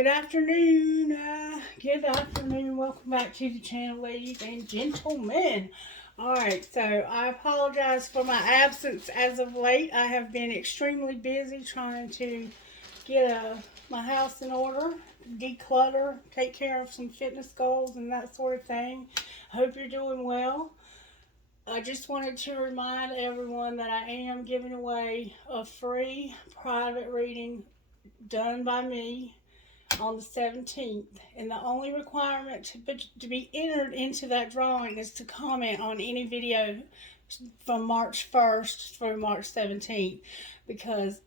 Good afternoon. Welcome back to the channel, ladies and gentlemen. Alright, so I apologize for my absence as of late. I have been extremely busy trying to get my house in order, declutter, take care of some fitness goals and that sort of thing. I hope you're doing well. I just wanted to remind everyone that I am giving away a free private reading done by me on the 17th, and the only requirement to be entered into that drawing is to comment on any video from March 1st through March 17th, because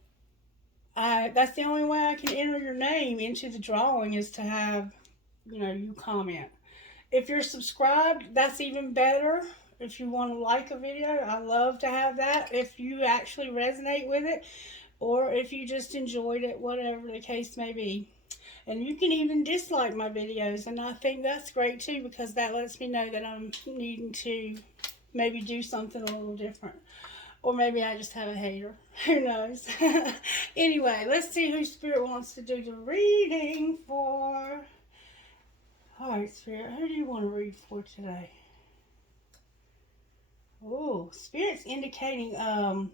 that's the only way I can enter your name into the drawing, is to have you comment. If you're subscribed, that's even better. If you want to like a video, I love to have that. If you actually resonate with it, or if you just enjoyed it, whatever the case may be. And you can even dislike my videos, and I think that's great too, because that lets me know that I'm needing to maybe do something a little different. Or maybe I just have a hater. Who knows? Anyway, let's see who Spirit wants to do the reading for. Alright, Spirit, who do you want to read for today? Oh, Spirit's indicating a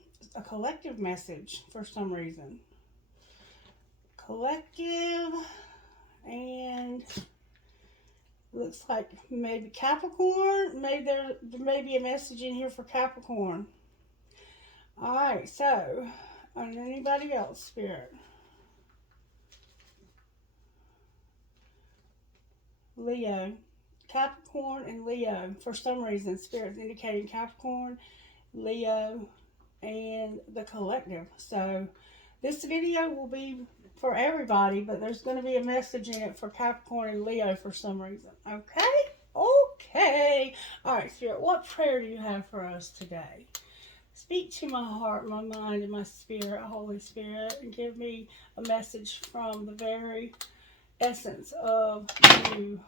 collective message for some reason. Collective, and looks like maybe Capricorn. Maybe there may be a message in here for Capricorn. Alright, so on anybody else, Spirit? Leo. Capricorn and Leo. For some reason, Spirit's indicating Capricorn, Leo, and the collective. So this video will be for everybody, but there's going to be a message in it for Capricorn and Leo for some reason. Okay. Alright, Spirit, what prayer do you have for us today? Speak to my heart, my mind, and my spirit, Holy Spirit, and give me a message from the very essence of you.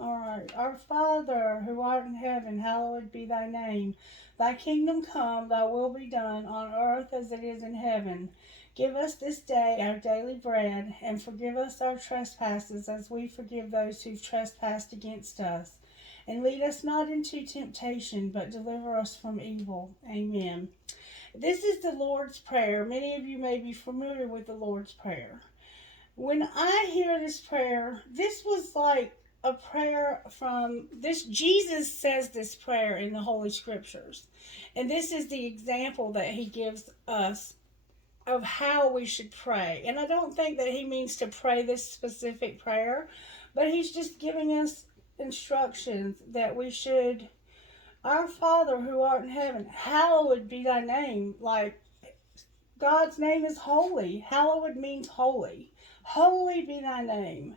Alright. Our Father, who art in heaven, hallowed be thy name. Thy kingdom come, thy will be done, on earth as it is in heaven. Give us this day our daily bread, and forgive us our trespasses as we forgive those who've trespassed against us. And lead us not into temptation, but deliver us from evil. Amen. This is the Lord's Prayer. Many of you may be familiar with the Lord's Prayer. When I hear this prayer, this was like a prayer from this. Jesus says this prayer in the Holy Scriptures. And this is the example that he gives us of how we should pray. And I don't think that he means to pray this specific prayer, but he's just giving us instructions that we should, our Father who art in heaven, hallowed be thy name. Like, God's name is holy. Hallowed means holy. Holy be thy name.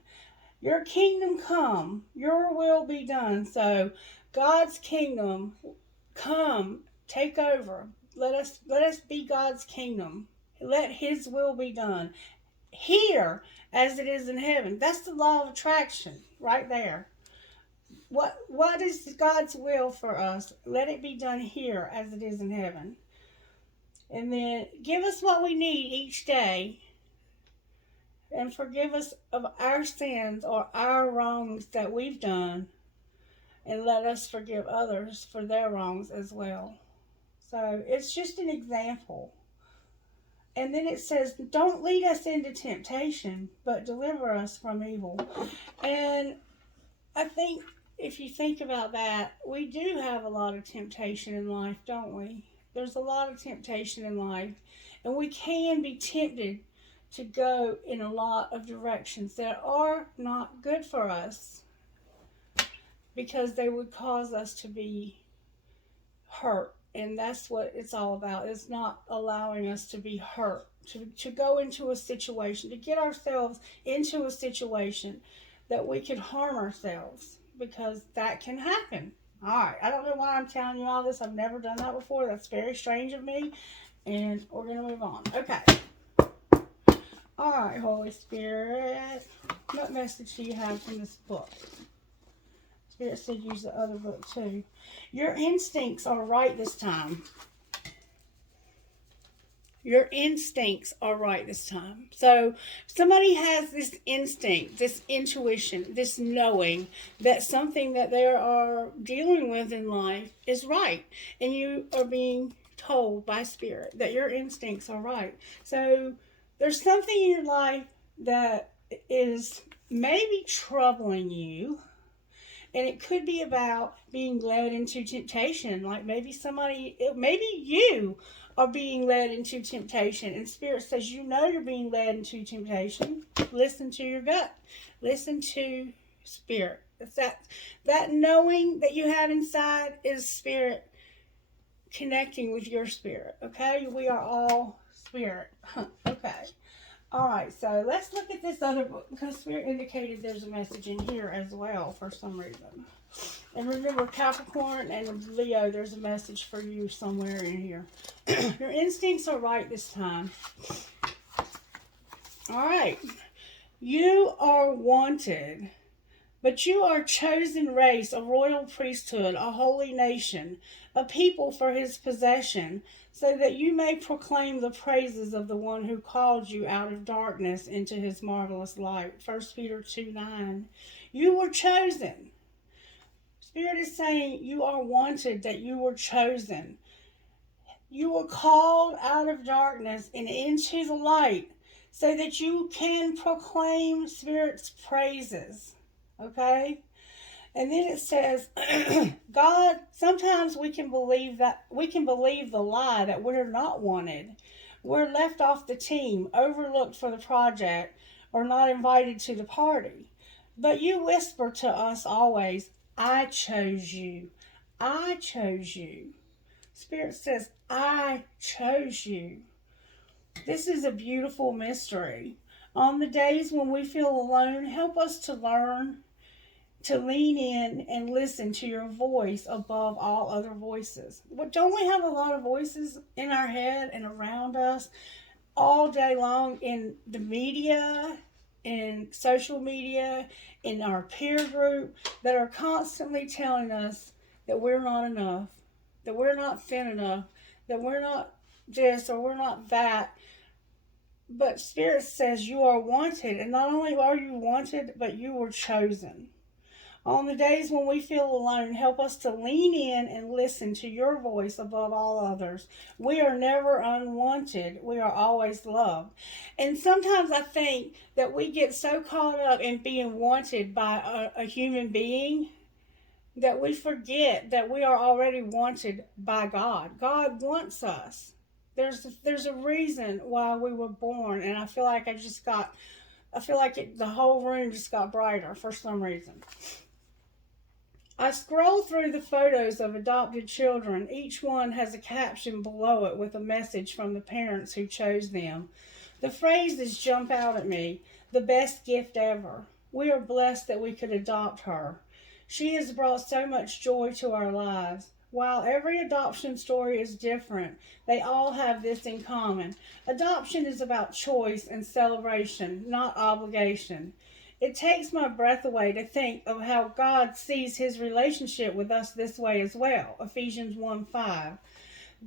Your kingdom come, your will be done. So God's kingdom come, take over. Let us be God's kingdom. Let his will be done here as it is in heaven. That's the law of attraction right there. What is God's will for us? Let it be done here as it is in heaven. And then give us what we need each day, and forgive us of our sins or our wrongs that we've done, and let us forgive others for their wrongs as well. So it's just an example. And then it says, don't lead us into temptation, but deliver us from evil. And I think if you think about that, we do have a lot of temptation in life, don't we? There's a lot of temptation in life. And we can be tempted to go in a lot of directions that are not good for us, because they would cause us to be hurt. And that's what it's all about. It's not allowing us to be hurt, to go into a situation, to get ourselves into a situation that we could harm ourselves, because that can happen. Alright, I don't know why I'm telling you all this. I've never done that before. That's very strange of me. And we're going to move on. Okay. Alright, Holy Spirit, what message do you have from this book? Spirit said use the other book too. Your instincts are right this time. Your instincts are right this time. So somebody has this instinct, this intuition, this knowing that something that they are dealing with in life is right. And you are being told by spirit that your instincts are right. So there's something in your life that is maybe troubling you, and it could be about being led into temptation. Like maybe you are being led into temptation, and Spirit says, you know, you're being led into temptation. Listen to your gut. Listen to Spirit. It's that knowing that you have inside is Spirit connecting with your spirit. Okay, we are all spirit. Okay. All right, so let's look at this other book, because Spirit indicated there's a message in here as well for some reason. And remember, Capricorn and Leo, there's a message for you somewhere in here. Your instincts are right this time. All right. You are wanted, but you are a chosen race, a royal priesthood, a holy nation, a people for his possession, so that you may proclaim the praises of the one who called you out of darkness into his marvelous light. 1 Peter 2:9. You were chosen. Spirit is saying you are wanted, that you were chosen. You were called out of darkness and into the light so that you can proclaim Spirit's praises. Okay? And then it says, God, sometimes we can believe the lie that we're not wanted. We're left off the team, overlooked for the project, or not invited to the party. But you whisper to us always, I chose you. I chose you. Spirit says, I chose you. This is a beautiful mystery. On the days when we feel alone, help us to learn to lean in and listen to your voice above all other voices. But don't we have a lot of voices in our head and around us all day long, in the media, in social media, in our peer group, that are constantly telling us that we're not enough, that we're not thin enough, that we're not this or we're not that. But Spirit says you are wanted, and not only are you wanted, but you were chosen. On the days when we feel alone, help us to lean in and listen to your voice above all others. We are never unwanted. We are always loved. And sometimes I think that we get so caught up in being wanted by a human being that we forget that we are already wanted by God. God wants us. There's a reason why we were born, and I feel like the whole room just got brighter for some reason. I scroll through the photos of adopted children. Each one has a caption below it with a message from the parents who chose them. The phrases jump out at me. The best gift ever. We are blessed that we could adopt her. She has brought so much joy to our lives. While every adoption story is different, they all have this in common. Adoption is about choice and celebration, not obligation. It takes my breath away to think of how God sees his relationship with us this way as well. Ephesians 1:5.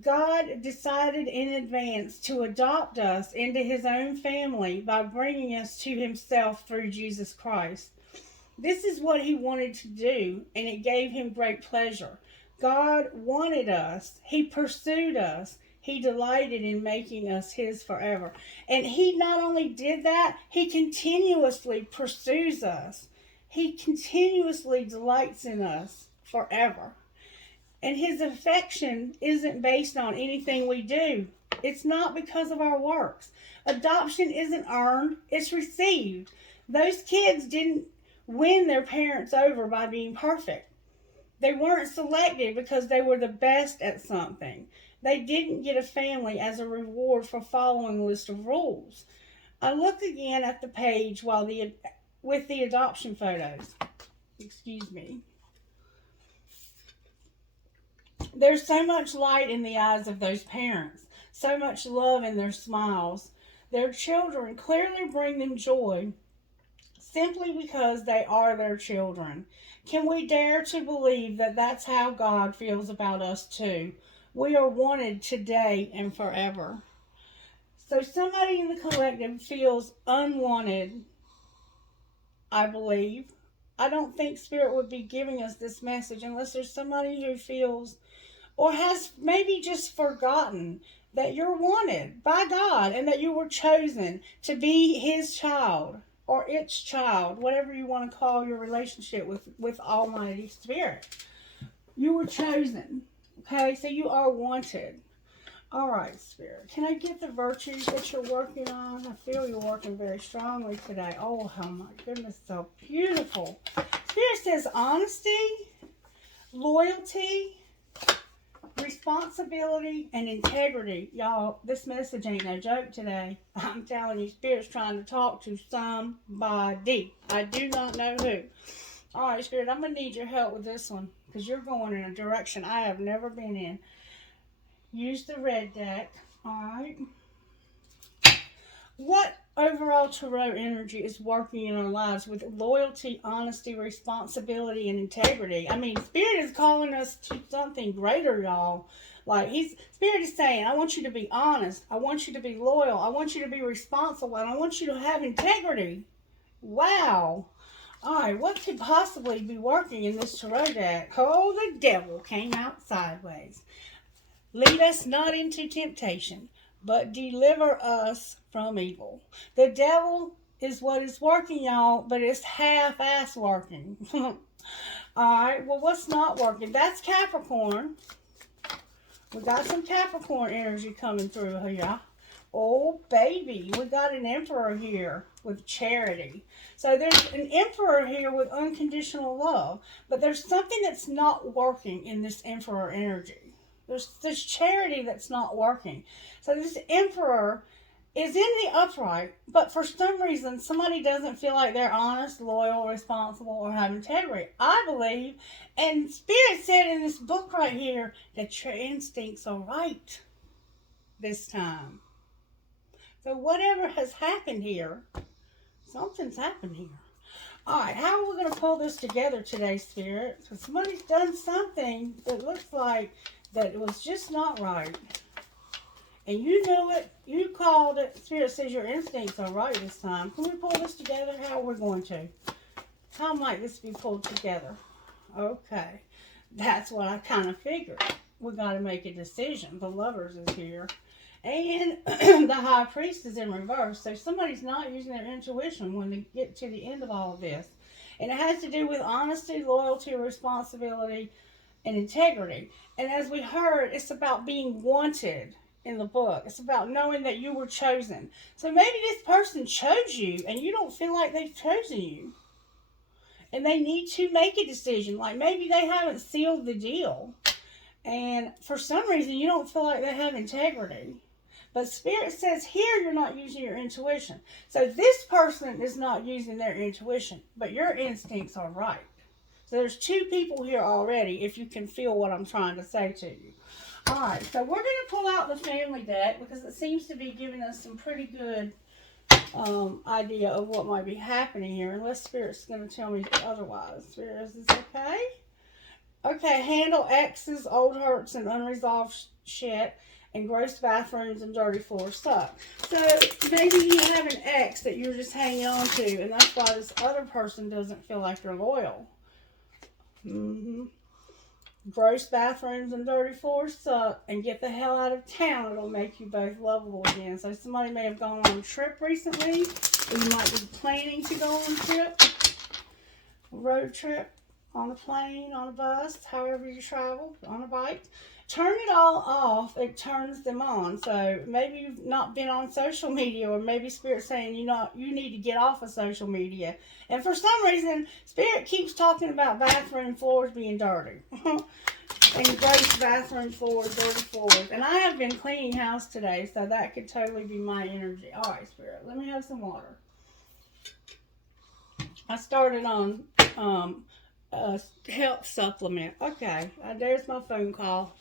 God decided in advance to adopt us into his own family by bringing us to himself through Jesus Christ. This is what he wanted to do, and it gave him great pleasure. God wanted us. He pursued us. He delighted in making us his forever. And he not only did that, he continuously pursues us. He continuously delights in us forever. And his affection isn't based on anything we do. It's not because of our works. Adoption isn't earned, it's received. Those kids didn't win their parents over by being perfect. They weren't selected because they were the best at something. They didn't get a family as a reward for following a list of rules. I looked again at the page with the adoption photos. Excuse me. There's so much light in the eyes of those parents, so much love in their smiles. Their children clearly bring them joy simply because they are their children. Can we dare to believe that that's how God feels about us too? We are wanted today and forever. So somebody in the collective feels unwanted, I believe. I don't think Spirit would be giving us this message unless there's somebody who feels or has maybe just forgotten that you're wanted by God and that you were chosen to be His child or its child, whatever you want to call your relationship with Almighty Spirit. You were chosen. Okay, so you are wanted. All right, Spirit. Can I get the virtues that you're working on? I feel you're working very strongly today. Oh my goodness, so beautiful. Spirit says honesty, loyalty, responsibility, and integrity. Y'all, this message ain't no joke today. I'm telling you, Spirit's trying to talk to somebody. I do not know who. All right, Spirit, I'm going to need your help with this one because you're going in a direction I have never been in. Use the red deck. All right. What overall tarot energy is working in our lives with loyalty, honesty, responsibility, and integrity? I mean, Spirit is calling us to something greater, y'all. Like, Spirit is saying, I want you to be honest. I want you to be loyal. I want you to be responsible. And I want you to have integrity. Wow. All right, what could possibly be working in this tarot deck? Oh, the devil came out sideways. Lead us not into temptation, but deliver us from evil. The devil is what is working, y'all, but it's half-ass working. All right, well, what's not working? That's Capricorn. We got some Capricorn energy coming through here. Oh, baby, we got an Emperor here with charity. So there's an Emperor here with unconditional love, but there's something that's not working in this Emperor energy. There's charity that's not working. So this Emperor is in the upright, but for some reason, somebody doesn't feel like they're honest, loyal, responsible, or have integrity. I believe, and Spirit said in this book right here, that your instincts are right this time. So whatever has happened here, something's happened here. All right, how are we going to pull this together today, Spirit? So somebody's done something that looks like that it was just not right. And you knew it. You called it. Spirit says your instincts are right this time. Can we pull this together? How are we going to? How might this be pulled together? Okay. That's what I kind of figured. We got to make a decision. The Lovers is here. And the High Priest is in reverse. So somebody's not using their intuition when they get to the end of all of this. And it has to do with honesty, loyalty, responsibility, and integrity. And as we heard, it's about being wanted in the book. It's about knowing that you were chosen. So maybe this person chose you and you don't feel like they've chosen you. And they need to make a decision. Like maybe they haven't sealed the deal. And for some reason you don't feel like they have integrity. But Spirit says here you're not using your intuition. So this person is not using their intuition. But your instincts are right. So there's two people here already, if you can feel what I'm trying to say to you. All right, so we're going to pull out the family deck because it seems to be giving us some pretty good idea of what might be happening here, unless Spirit's going to tell me otherwise. Spirit, is this okay? Okay, handle exes, old hurts, and unresolved shit, and gross bathrooms and dirty floors suck. So maybe you have an ex that you're just hanging on to, and that's why this other person doesn't feel like you're loyal. Gross bathrooms and dirty floors suck, and get the hell out of town. It'll make you both lovable again. So somebody may have gone on a trip recently, or you might be planning to go on a trip, a road trip, on a plane, on a bus, however you travel, on a bike. Turn it all off, it turns them on. So maybe you've not been on social media, or maybe Spirit's saying you need to get off of social media. And for some reason, Spirit keeps talking about bathroom floors being dirty. And gross bathroom floors, dirty floors. And I have been cleaning house today, so that could totally be my energy. All right, Spirit, let me have some water. I started on a health supplement. Okay, there's my phone call.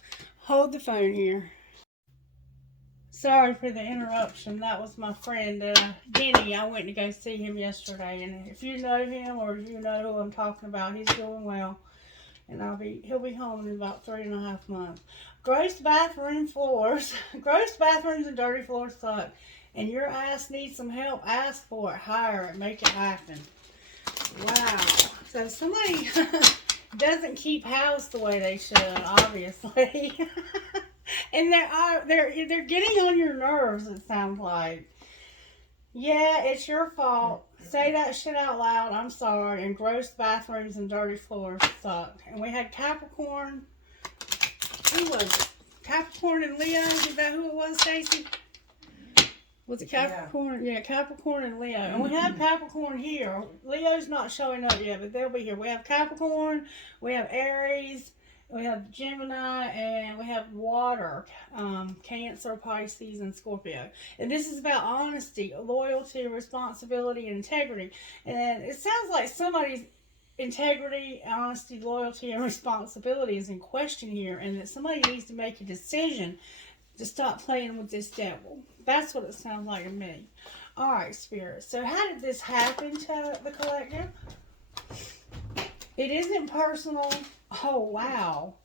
Hold the phone here. Sorry for the interruption. That was my friend, Denny. I went to go see him yesterday, and if you know him or you know who I'm talking about, he's doing well, and he'll be home in about 3.5 months. Gross bathroom floors, gross bathrooms and dirty floors suck. and your ass needs some help, ask for it, hire it, make it happen. Wow. So somebody doesn't keep house the way they should, obviously. And they're getting on your nerves, it sounds like. Yeah, it's your fault. Say that shit out loud. I'm sorry. And gross bathrooms and dirty floors suck. And we had Capricorn. Who was it? Capricorn and Leo? Is that who it was, Stacey? Was it Capricorn? Yeah, Capricorn and Leo. And we have Capricorn here. Leo's not showing up yet, but they'll be here. We have Capricorn, we have Aries, we have Gemini, and we have water, Cancer, Pisces, and Scorpio. And this is about honesty, loyalty, responsibility, and integrity. And it sounds like somebody's integrity, honesty, loyalty, and responsibility is in question here, and that somebody needs to make a decision to stop playing with this devil. That's what it sounds like to me. Alright, Spirit. So how did this happen to the collective? It isn't personal. Oh, wow.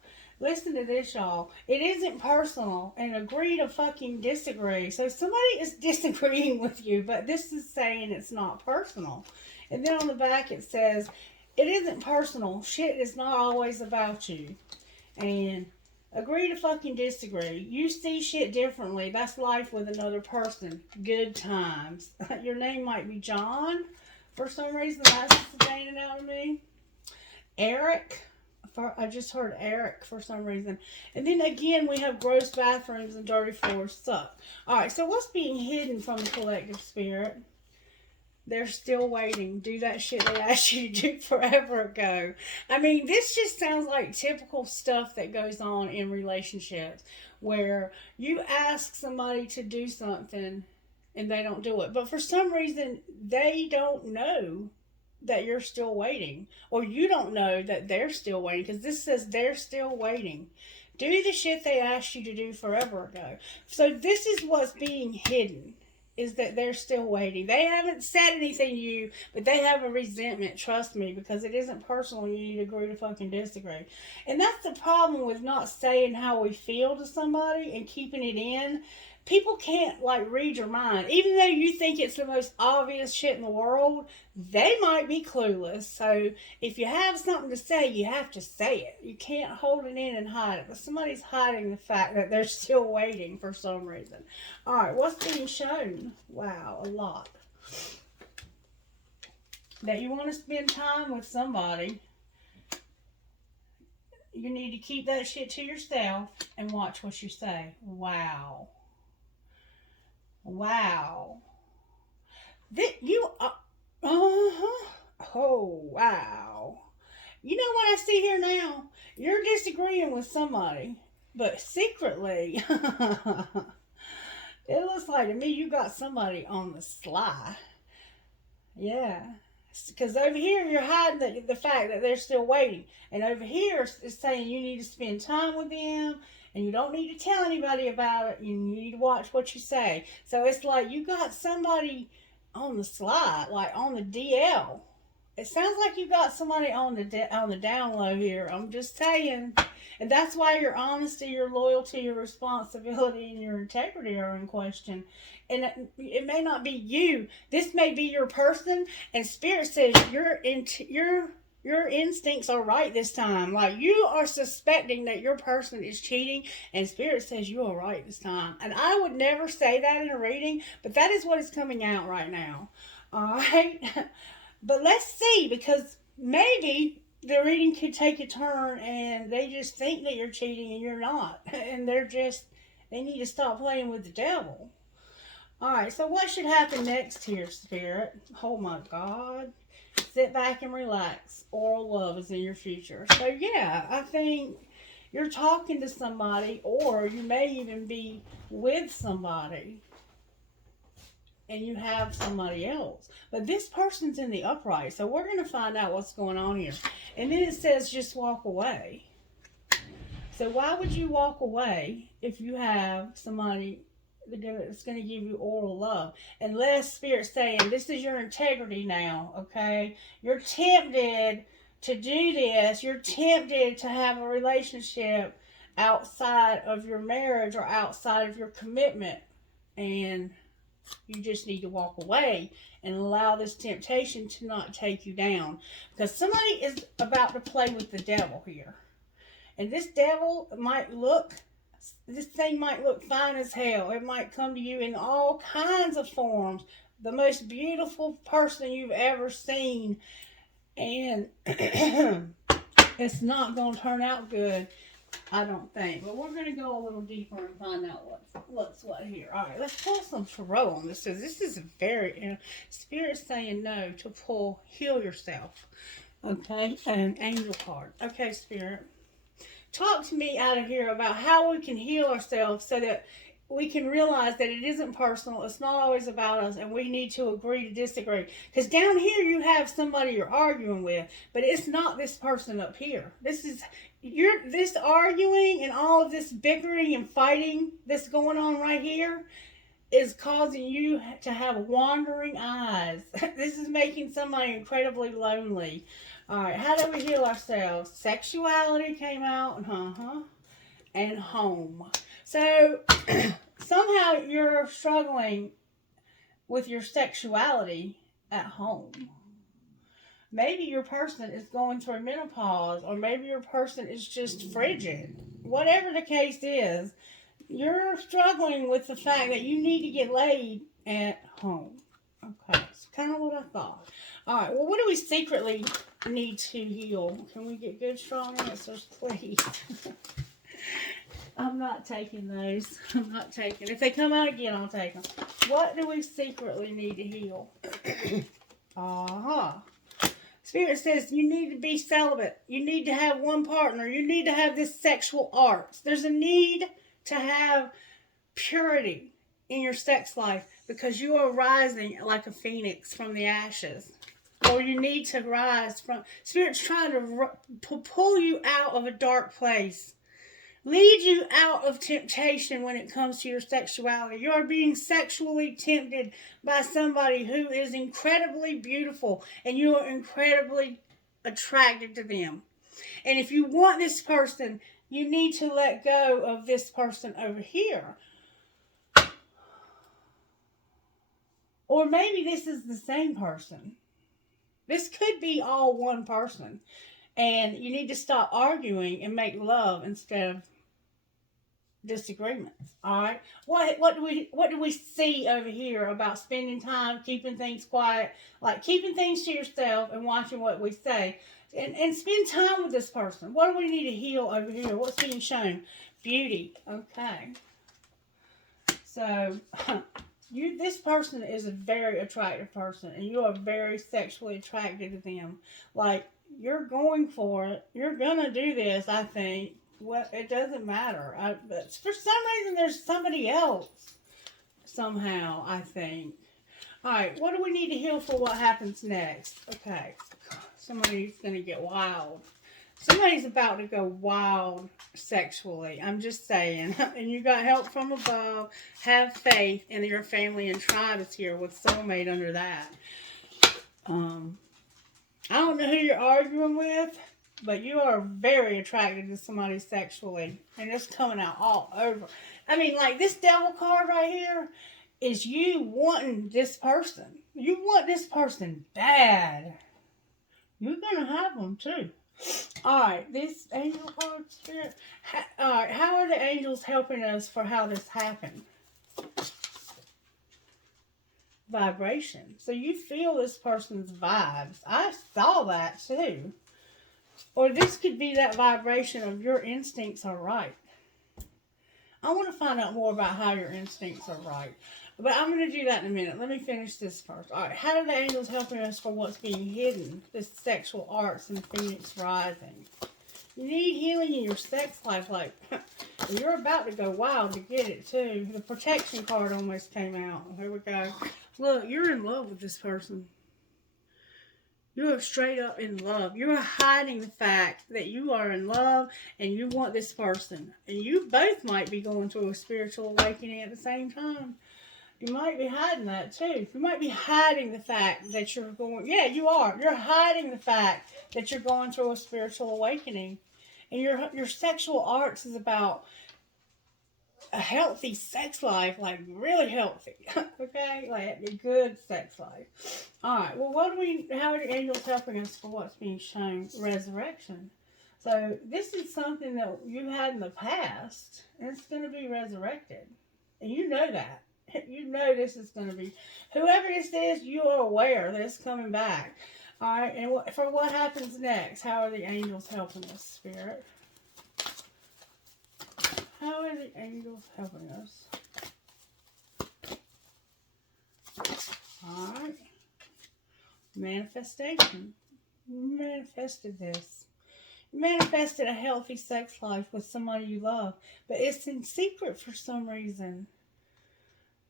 Listen to this, y'all. It isn't personal, and agree to fucking disagree. So somebody is disagreeing with you, but this is saying it's not personal. And then on the back it says, it isn't personal. Shit is not always about you. And agree to fucking disagree. You see shit differently. That's life with another person. Good times. Your name might be John. For some reason, that's standing out to me. Eric. I just heard Eric for some reason. And then again, we have gross bathrooms and dirty floors suck. Alright, so what's being hidden from the collective, Spirit? They're still waiting. Do that shit they asked you to do forever ago. I mean, this just sounds like typical stuff that goes on in relationships where you ask somebody to do something and they don't do it. But for some reason, they don't know that you're still waiting. Or you don't know that they're still waiting, because this says they're still waiting. Do the shit they asked you to do forever ago. So this is what's being hidden. Is that they're still waiting. They haven't said anything to you, but they have a resentment, trust me, because it isn't personal. You need to agree to fucking disagree. And that's the problem with not saying how we feel to somebody and keeping it in. People can't, like, read your mind. Even though you think it's the most obvious shit in the world, they might be clueless. So if you have something to say, you have to say it. You can't hold it in and hide it. But somebody's hiding the fact that they're still waiting for some reason. Alright, what's being shown? Wow, a lot. That you want to spend time with somebody. You need to keep that shit to yourself and watch what you say. Wow. Wow. Oh, wow. You know what I see here now? You're disagreeing with somebody, but secretly, it looks like to me you got somebody on the sly. Yeah. Because over here you're hiding the fact that they're still waiting. And over here it's saying you need to spend time with them. And you don't need to tell anybody about it. You need to watch what you say. So it's like you got somebody on the slide, like on the DL. It sounds like you got somebody on the down low here. I'm just saying. And that's why your honesty, your loyalty, your responsibility, and your integrity are in question. And it may not be you. This may be your person. And Spirit says your instincts are right this time. Like, you are suspecting that your person is cheating, and Spirit says you are right this time. And I would never say that in a reading, but that is what is coming out right now. Alright? But let's see, because maybe the reading could take a turn and they just think that you're cheating and you're not. And they need to stop playing with the devil. Alright, so what should happen next here, Spirit? Oh my God. Sit back and relax. Oral love is in your future. So yeah, I think you're talking to somebody, or you may even be with somebody and you have somebody else. But this person's in the upright, so we're going to find out what's going on here. And then it says just walk away. So why would you walk away if you have somebody that's going to give you oral love? Unless Spirit's saying, this is your integrity now, okay? You're tempted to do this. You're tempted to have a relationship outside of your marriage or outside of your commitment. And You just need to walk away and allow this temptation to not take you down. Because somebody is about to play with the devil here. And this devil this thing might look fine as hell. It might come to you in all kinds of forms. The most beautiful person you've ever seen. And it's not going to turn out good, I don't think. But we're going to go a little deeper and find out what's what here. All right, let's pull some tarot on this. So this is a very, Spirit's saying no to pull heal yourself. Okay, and angel card. Okay, Spirit. Talk to me out of here about how we can heal ourselves so that we can realize that it isn't personal. It's not always about us, and we need to agree to disagree. Because down here you have somebody you're arguing with, but it's not this person up here. This arguing and all of this bickering and fighting that's going on right here is causing you to have wandering eyes. This is making somebody incredibly lonely. All right, how do we heal ourselves? Sexuality came out, and home. So, somehow you're struggling with your sexuality at home. Maybe your person is going through menopause, or maybe your person is just frigid. Whatever the case is, you're struggling with the fact that you need to get laid at home. Okay, it's kind of what I thought. All right, well, what do we secretly need to heal? Can we get good, strong answers, please? I'm not taking those. I'm not taking. If they come out again, I'll take them. What do we secretly need to heal? Spirit says you need to be celibate. You need to have one partner. You need to have this sexual arts. There's a need to have purity in your sex life because you are rising like a phoenix from the ashes. Or you need to rise from... Spirit's trying to pull you out of a dark place. Lead you out of temptation when it comes to your sexuality. You are being sexually tempted by somebody who is incredibly beautiful and you are incredibly attracted to them. And if you want this person, you need to let go of this person over here. Or maybe this is the same person. This could be all one person. And you need to stop arguing and make love instead of disagreements. All right. What do we see over here about spending time, keeping things quiet, like keeping things to yourself and watching what we say, and spend time with this person. What do we need to heal over here? What's being shown? Beauty. Okay. So this person is a very attractive person, and you are very sexually attracted to them. Like, you're going for it. You're gonna do this, I think. Well, it doesn't matter. But for some reason, there's somebody else. Somehow, I think. Alright, what do we need to heal for what happens next? Okay. Somebody's going to get wild. Somebody's about to go wild sexually. I'm just saying. And you got help from above. Have faith. And your family and tribe is here with soulmate under that. I don't know who you're arguing with, but you are very attracted to somebody sexually. And it's coming out all over. I mean, like this devil card right here is you wanting this person. You want this person bad. You're going to have them too. Alright, this angel card spirit. Alright, how are the angels helping us for how this happened? Vibration. So you feel this person's vibes. I saw that too. Or this could be that vibration of your instincts are right. I want to find out more about how your instincts are right. But I'm going to do that in a minute. Let me finish this first. All right, how are the angels helping us for what's being hidden? This sexual arts and Phoenix rising. You need healing in your sex life. Like, you're about to go wild to get it, too. The protection card almost came out. Here we go. Look, you're in love with this person. You are straight up in love. You are hiding the fact that you are in love and you want this person. And you both might be going through a spiritual awakening at the same time. You might be hiding that too. You might be hiding the fact that you're going... Yeah, you are. You're hiding the fact that you're going through a spiritual awakening. And your sexual arts is about a healthy sex life, like really healthy. Okay, like a good sex life. All right. Well, how are the angels helping us for what's being shown? Resurrection. So this is something that you had in the past, and it's going to be resurrected, and you know that. You know this is going to be, whoever this is, you are aware that it's coming back. All right, and for what happens next? How are the angels helping us, Spirit? How are the angels helping us? All right. Manifestation. You manifested this. You manifested a healthy sex life with somebody you love, but it's in secret for some reason.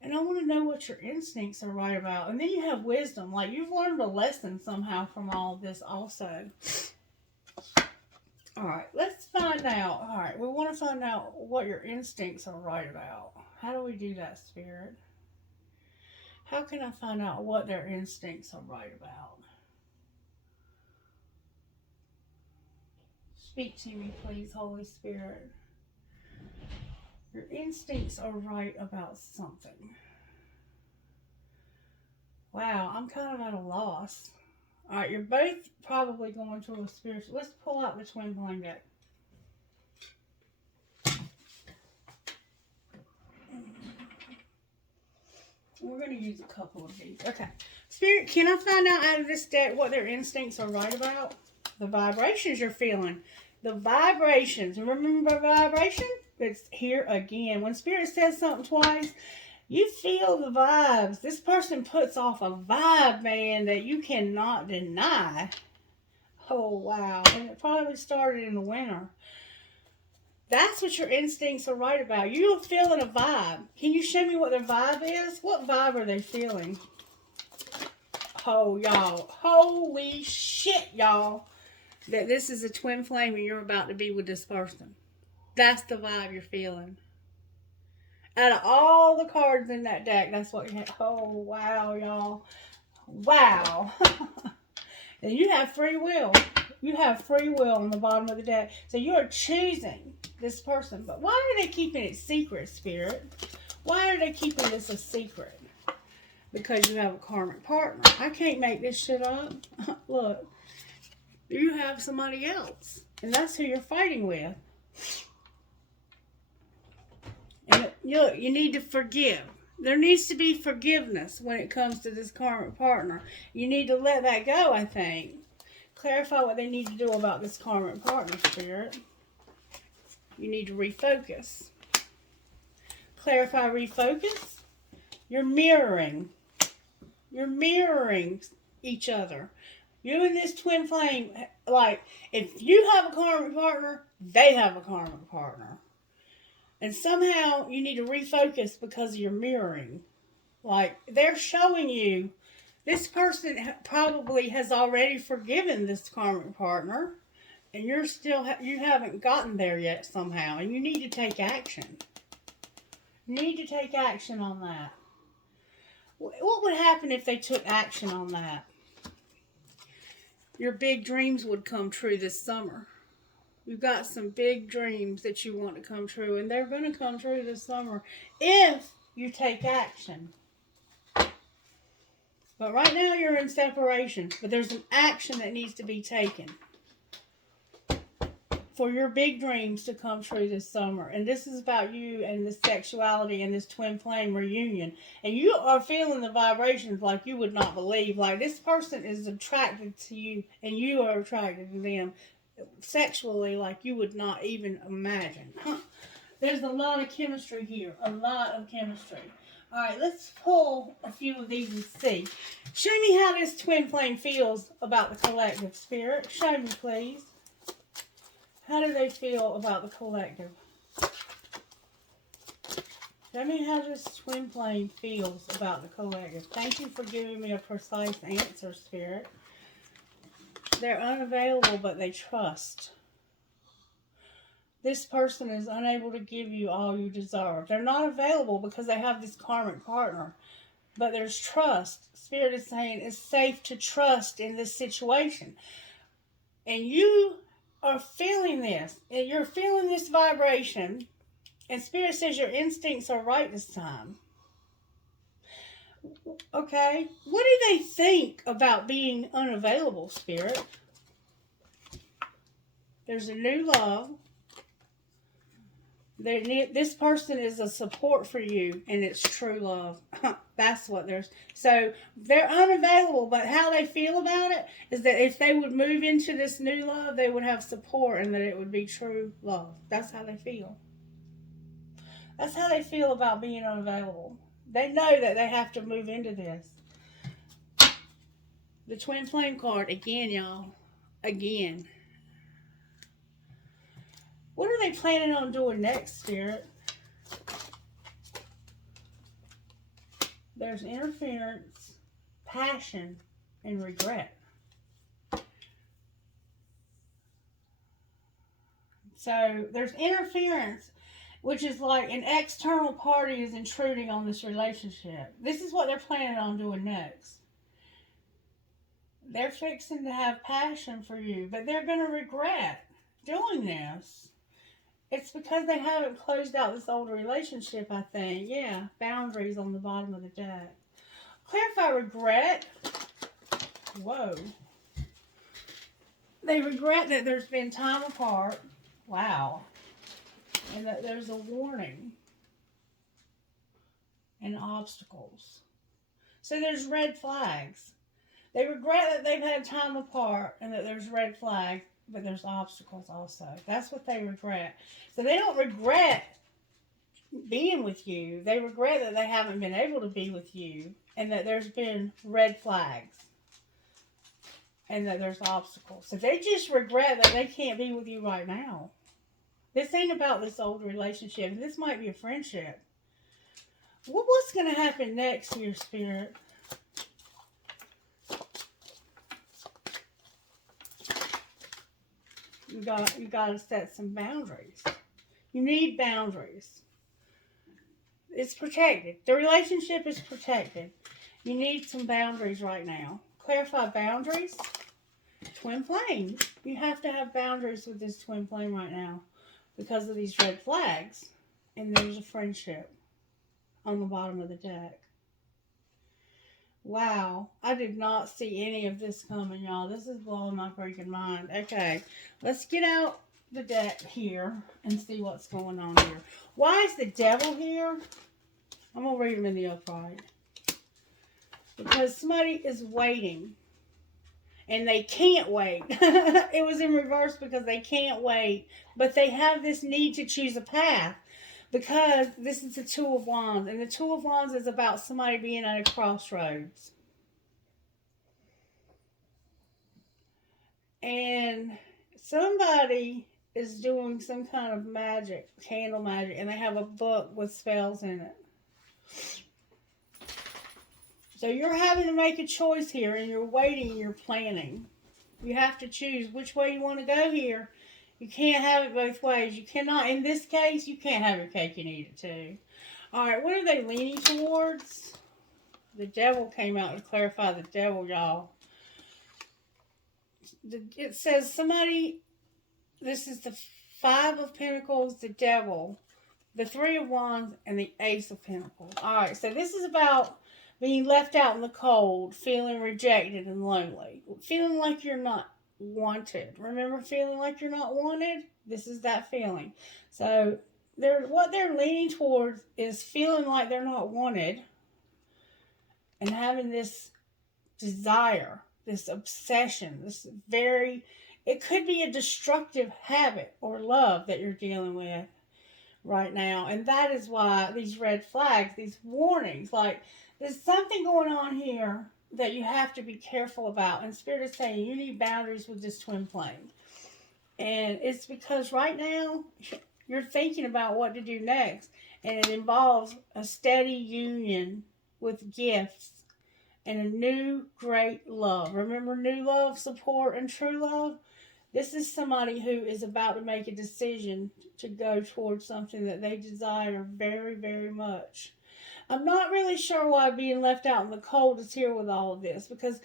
And I want to know what your instincts are right about. And then you have wisdom. Like, you've learned a lesson somehow from all of this also. All right, let's find out. All right, we want to find out what your instincts are right about. How do we do that, Spirit? How can I find out what their instincts are right about? Speak to me, please, Holy Spirit. Your instincts are right about something. Wow, I'm kind of at a loss. All right, you're both probably going through a spiritual... Let's pull out the twin flame deck. We're going to use a couple of these. Okay. Spirit, can I find out of this deck what their instincts are right about? The vibrations you're feeling. The vibrations. Remember vibration? It's here again. When Spirit says something twice, you feel the vibes. This person puts off a vibe, man, that you cannot deny. Oh, wow. And it probably started in the winter. That's what your instincts are right about. You're feeling a vibe. Can you show me what their vibe is? What vibe are they feeling? Oh, y'all. Holy shit, y'all. That this is a twin flame and you're about to be with this person. That's the vibe you're feeling. Out of all the cards in that deck, that's what you have. Oh, wow, y'all. Wow. And you have free will. You have free will on the bottom of the deck. So you are choosing this person. But why are they keeping it secret, Spirit? Why are they keeping this a secret? Because you have a karmic partner. I can't make this shit up. Look. You have somebody else. And that's who you're fighting with. And you need to forgive. There needs to be forgiveness when it comes to this karmic partner. You need to let that go, I think. Clarify what they need to do about this karmic partner, Spirit. You need to refocus. Clarify, refocus. You're mirroring. You're mirroring each other. You and this twin flame, like, if you have a karmic partner, they have a karmic partner. And somehow you need to refocus because of your mirroring. Like, they're showing you, this person probably has already forgiven this karmic partner. And you're still, you haven't gotten there yet somehow. And you need to take action. You need to take action on that. What would happen if they took action on that? Your big dreams would come true this summer. You've got some big dreams that you want to come true, and they're going to come true this summer if you take action. But right now you're in separation, but there's an action that needs to be taken for your big dreams to come true this summer. And this is about you and this sexuality and this twin flame reunion. And you are feeling the vibrations like you would not believe. Like, this person is attracted to you and you are attracted to them sexually like you would not even imagine. There's a lot of chemistry here. A lot of chemistry. Alright, let's pull a few of these and see. Show me how this twin flame feels about the collective, Spirit. Show me, please. How do they feel about the collective? Show me how this twin flame feels about the collective. Thank you for giving me a precise answer, Spirit. They're unavailable, but they trust. This person is unable to give you all you deserve. They're not available because they have this karmic partner. But there's trust. Spirit is saying it's safe to trust in this situation. And you are feeling this. And you're feeling this vibration. And Spirit says your instincts are right this time. Okay? What do they think about being unavailable, Spirit? There's a new love. This person is a support for you, and it's true love. That's what there's. So they're unavailable, but how they feel about it is that if they would move into this new love, they would have support, and that it would be true love. That's how they feel. That's how they feel about being unavailable. They know that they have to move into this. The twin flame card again, y'all. Again. What are they planning on doing next, Spirit? There's interference, passion, and regret. So there's interference, which is like an external party is intruding on this relationship. This is what they're planning on doing next. They're fixing to have passion for you, but they're going to regret doing this. It's because they haven't closed out this old relationship, I think. Yeah, boundaries on the bottom of the deck. Clarify regret. Whoa. They regret that there's been time apart. Wow. And that there's a warning. And obstacles. So there's red flags. They regret that they've had time apart and that there's red flags. But there's obstacles also. That's what they regret. So they don't regret being with you. They regret that they haven't been able to be with you. And that there's been red flags. And that there's obstacles. So they just regret that they can't be with you right now. This ain't about this old relationship. This might be a friendship. What's going to happen next here, Spirit? You got to set some boundaries. You need boundaries. It's protected. The relationship is protected. You need some boundaries right now. Clarify boundaries. Twin flame. You have to have boundaries with this twin flame right now because of these red flags. And there's a friendship on the bottom of the deck. Wow, I did not see any of this coming, y'all. This is blowing my freaking mind. Okay, let's get out the deck here and see what's going on here. Why is the devil here? I'm going to read them in the upright. Because somebody is waiting. And they can't wait. It was in reverse because they can't wait. But they have this need to choose a path. Because this is the Two of Wands. And the Two of Wands is about somebody being at a crossroads. And somebody is doing some kind of magic, candle magic. And they have a book with spells in it. So you're having to make a choice here. And you're waiting and you're planning. You have to choose which way you want to go here. You can't have it both ways. You cannot, in this case, you can't have your cake and eat it too. Alright, what are they leaning towards? The devil came out to clarify the devil, y'all. It says somebody, this is the Five of Pentacles, the devil, the Three of Wands, and the Ace of Pentacles. Alright, so this is about being left out in the cold, feeling rejected and lonely. Feeling like you're not wanted. Remember feeling like you're not wanted? This is that feeling. So what they're leaning towards is feeling like they're not wanted and having this desire, this obsession, it could be a destructive habit or love that you're dealing with right now. And that is why these red flags, these warnings, like there's something going on here that you have to be careful about. And Spirit is saying you need boundaries with this twin flame. And it's because right now you're thinking about what to do next. And it involves a steady union with gifts and a new great love. Remember new love, support, and true love? This is somebody who is about to make a decision to go towards something that they desire very, very much. I'm not really sure why being left out in the cold is here with all of this, because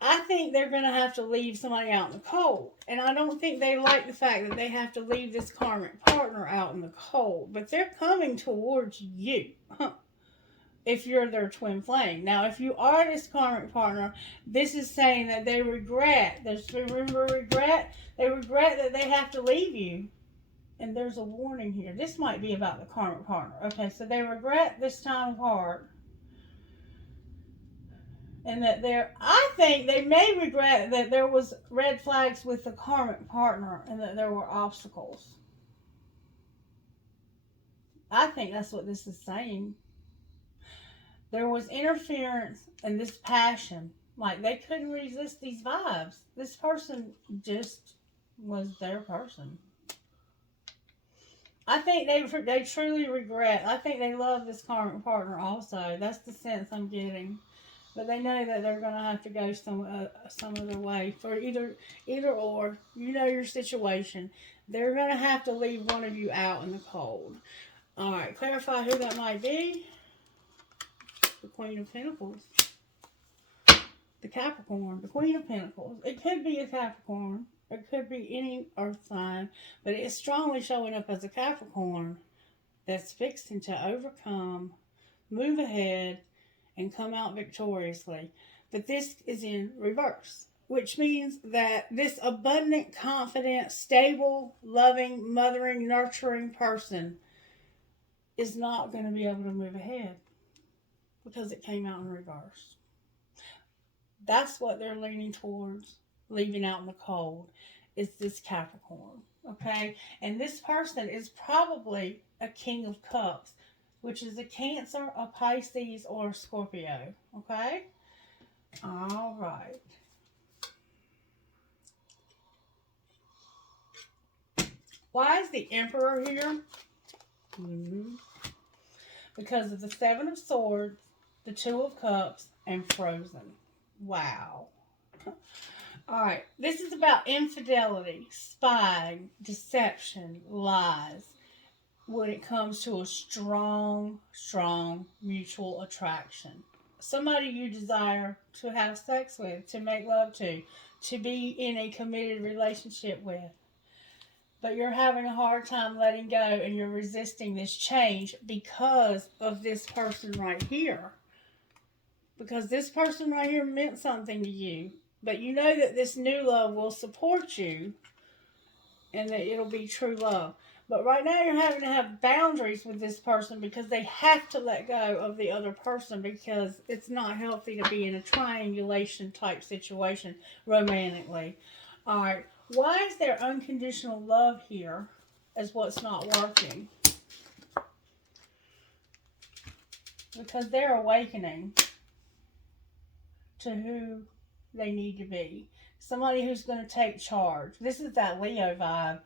I think they're going to have to leave somebody out in the cold. And I don't think they like the fact that they have to leave this karmic partner out in the cold. But they're coming towards you. If you're their twin flame. Now, if you are this karmic partner, this is saying that they regret. Remember regret? They regret that they have to leave you. And there's a warning here. This might be about the karmic partner. Okay, so they regret this time apart. And that I think they may regret that there was red flags with the karmic partner and that there were obstacles. I think that's what this is saying. There was interference and this passion. Like, they couldn't resist these vibes. This person just was their person. I think they truly regret. I think they love this karmic partner also. That's the sense I'm getting. But they know that they're going to have to go some other way. For either or, you know your situation. They're going to have to leave one of you out in the cold. All right, clarify who that might be. The Queen of Pentacles. The Capricorn. The Queen of Pentacles. It could be a Capricorn. It could be any earth sign. But it's strongly showing up as a Capricorn that's fixing to overcome, move ahead, and come out victoriously. But this is in reverse. Which means that this abundant, confident, stable, loving, mothering, nurturing person is not going to be able to move ahead. Because it came out in reverse. That's what they're leaning towards, leaving out in the cold, is this Capricorn, okay? And this person is probably a King of Cups, which is a Cancer, a Pisces, or a Scorpio, okay? All right. Why is the Emperor here? Because of the Seven of Swords, the Two of Cups, and Frozen. Wow. All right. This is about infidelity, spying, deception, lies. When it comes to a strong mutual attraction. Somebody you desire to have sex with, to make love to be in a committed relationship with. But you're having a hard time letting go and you're resisting this change because of this person right here. Because this person right here meant something to you. But you know that this new love will support you and that it'll be true love. But right now you're having to have boundaries with this person because they have to let go of the other person because it's not healthy to be in a triangulation type situation romantically. All right. Why is there unconditional love here as what's not working? Because they're awakening to who they need to be. Somebody who's going to take charge. This is that Leo vibe.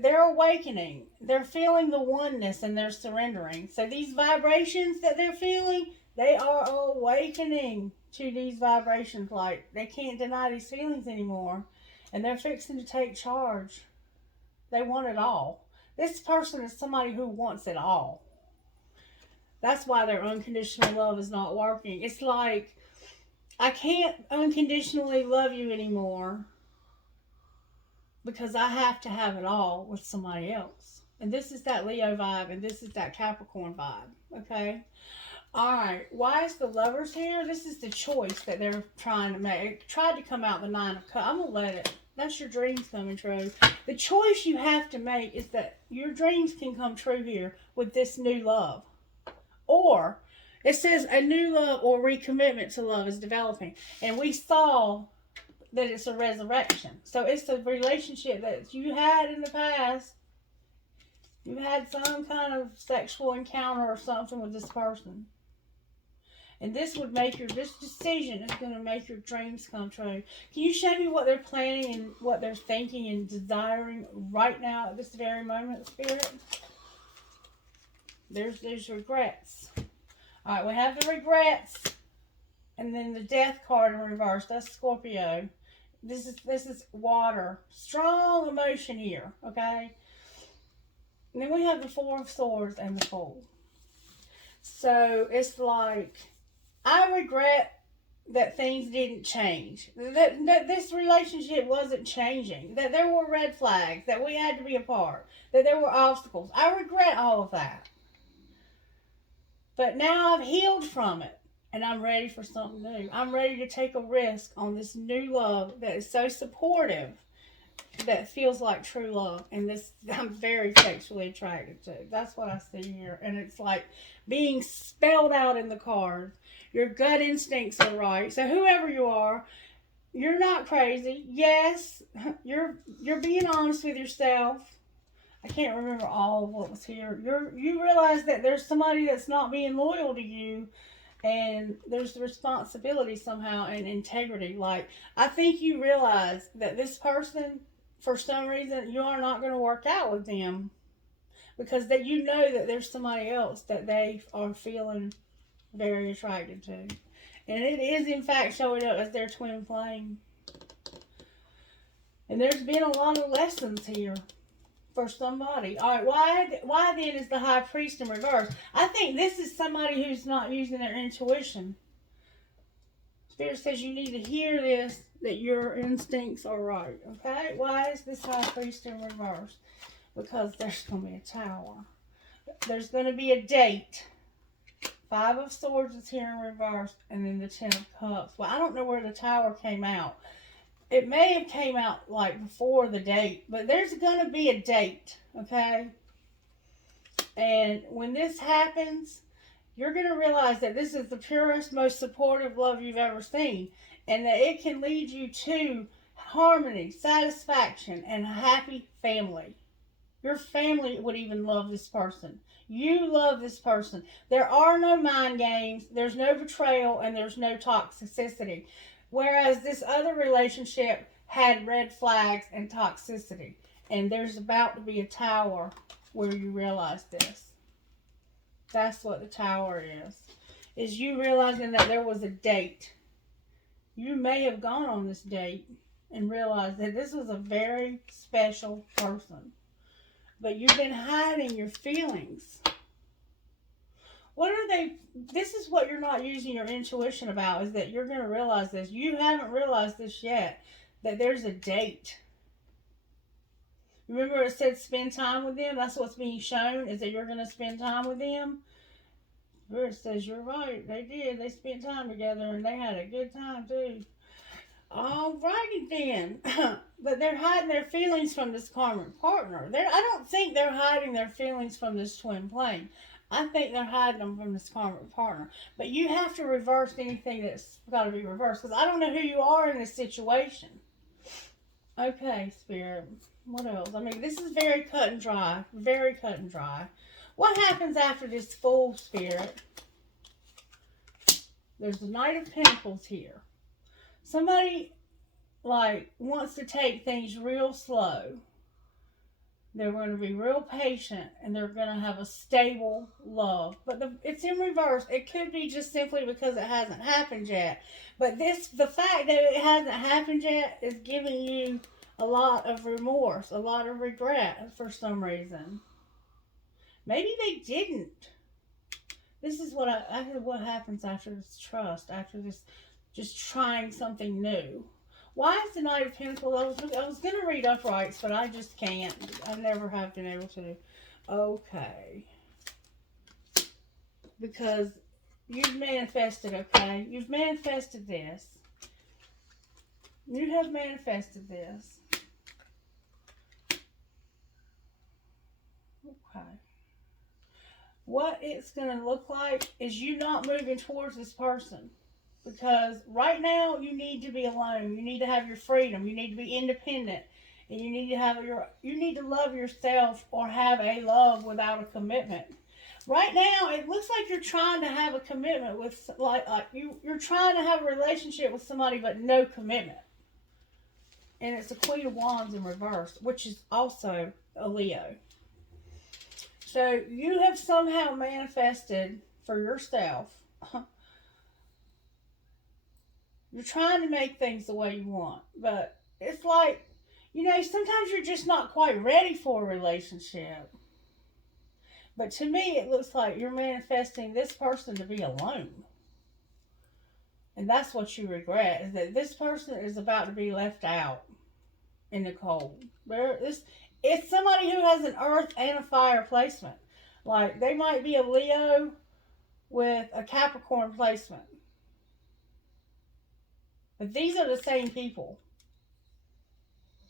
They're awakening. They're feeling the oneness and they're surrendering. So these vibrations that they're feeling, they are awakening to these vibrations. Like, they can't deny these feelings anymore. And they're fixing to take charge. They want it all. This person is somebody who wants it all. That's why their unconditional love is not working. It's like, I can't unconditionally love you anymore because I have to have it all with somebody else. And this is that Leo vibe and this is that Capricorn vibe. Okay? Alright. Why is the Lovers here? This is the choice that they're trying to make. It tried to come out the Nine of Cups. I'm going to let it. That's your dreams coming true. The choice you have to make is that your dreams can come true here with this new love. Or, it says a new love or recommitment to love is developing. And we saw that it's a resurrection. So it's a relationship that you had in the past. You had some kind of sexual encounter or something with this person. And this decision is going to make your dreams come true. Can you show me what they're planning and what they're thinking and desiring right now at this very moment, Spirit? There's regrets. All right, we have the regrets. And then the Death card in reverse. That's Scorpio. This is water. Strong emotion here, okay? And then we have the Four of Swords and the Fool. So it's like, I regret that things didn't change, that this relationship wasn't changing, that there were red flags, that we had to be apart, that there were obstacles. I regret all of that. But now I've healed from it and I'm ready for something new. I'm ready to take a risk on this new love that is so supportive, that feels like true love, and this I'm very sexually attracted to. That's what I see here, and it's like being spelled out in the card. Your gut instincts are right. So whoever you are, you're not crazy. Yes, you're being honest with yourself. I can't remember all of what was here. You realize that there's somebody that's not being loyal to you, and there's the responsibility somehow and integrity. Like, I think you realize that this person, for some reason, you are not going to work out with them, because that you know that there's somebody else that they are feeling very attracted to, and it is in fact showing up as their twin flame. And there's been a lot of lessons here for somebody. All right, why then is the High Priest in reverse? I think this is somebody who's not using their intuition. Spirit says you need to hear this, that your instincts are right. Okay, why is this High Priest in reverse? Because there's going to be a Tower. There's going to be a date. Five of Swords is here in reverse, and then the Ten of Cups. Well, I don't know where the Tower came out. It may have came out like before the date, but there's going to be a date, okay? And when this happens, you're going to realize that this is the purest, most supportive love you've ever seen, and that it can lead you to harmony, satisfaction, and a happy family. Your family would even love this person. You love this person. There are no mind games, there's no betrayal, and there's no toxicity. Whereas this other relationship had red flags and toxicity. And there's about to be a Tower where you realize this. That's what the Tower is you realizing that there was a date. You may have gone on this date and realized that this was a very special person. But you've been hiding your feelings. What are they? This is what you're not using your intuition about, is that you're going to realize this. You haven't realized this yet, that there's a date. Remember it said spend time with them? That's what's being shown, is that you're going to spend time with them. Where it says you're right. They did. They spent time together and they had a good time too. Alrighty then. But they're hiding their feelings from this karmic partner. I don't think they're hiding their feelings from this twin flame. I think they're hiding them from this karmic partner. But you have to reverse anything that's got to be reversed, because I don't know who you are in this situation. Okay, Spirit. What else? I mean, this is very cut and dry. Very cut and dry. What happens after this Fool, Spirit? There's the Knight of Pentacles here. Somebody, like, wants to take things real slow. They're going to be real patient, and they're going to have a stable love. But it's in reverse. It could be just simply because it hasn't happened yet. But the fact that it hasn't happened yet is giving you a lot of remorse, a lot of regret for some reason. Maybe they didn't. This is what happens after this trust, after this just trying something new. Why is the Knight of Pentacles? I was going to read uprights, but I just can't. I never have been able to. Okay. Because you've manifested, okay? You've manifested this. You have manifested this. Okay. What it's going to look like is you not moving towards this person. Because right now you need to be alone. You need to have your freedom. You need to be independent. And you need to love yourself, or have a love without a commitment. Right now it looks like you're trying to have a commitment with, you're trying to have a relationship with somebody but no commitment. And it's the Queen of Wands in reverse, which is also a Leo. So you have somehow manifested for yourself. You're trying to make things the way you want. But it's like, sometimes you're just not quite ready for a relationship. But to me, it looks like you're manifesting this person to be alone. And that's what you regret, is that this person is about to be left out in the cold. It's somebody who has an earth and a fire placement. Like, they might be a Leo with a Capricorn placement. But these are the same people.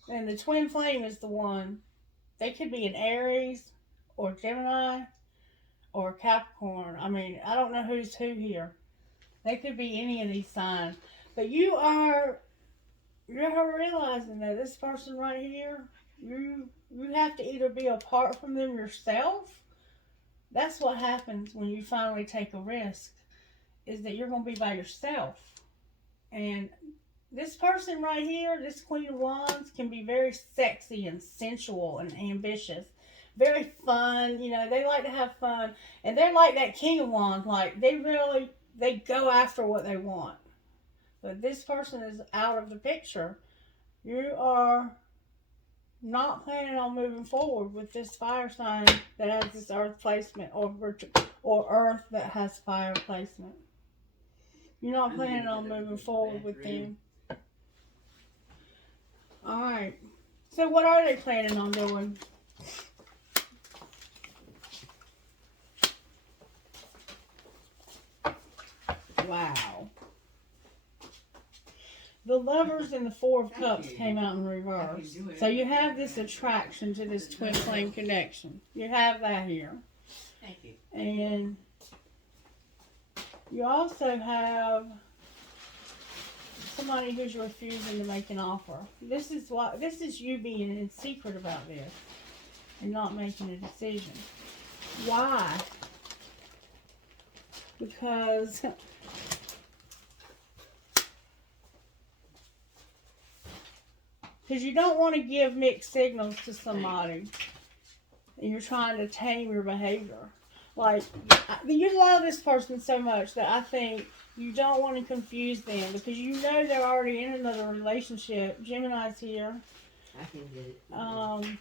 And the twin flame is the one. They could be an Aries or Gemini or Capricorn. I mean, I don't know who's who here. They could be any of these signs. But you're realizing that this person right here, you have to either be apart from them yourself. That's what happens when you finally take a risk, is that you're going to be by yourself. And this person right here, this Queen of Wands, can be very sexy and sensual and ambitious. Very fun. You know, they like to have fun. And they're like that King of Wands. Like, they go after what they want. But this person is out of the picture. You are not planning on moving forward with this fire sign that has this earth placement, or earth that has fire placement. You're not planning on moving forward with them. Alright. So what are they planning on doing? Wow. The Lovers and the Four of Cups came out in reverse. So you have this attraction to this twin flame connection. You have that here. Thank you. And you also have somebody who's refusing to make an offer. This is you being in secret about this and not making a decision. Why? Because you don't want to give mixed signals to somebody, and you're trying to tame your behavior. Like, you love this person so much that I think you don't want to confuse them, because you know they're already in another relationship. Gemini's here. I can get it.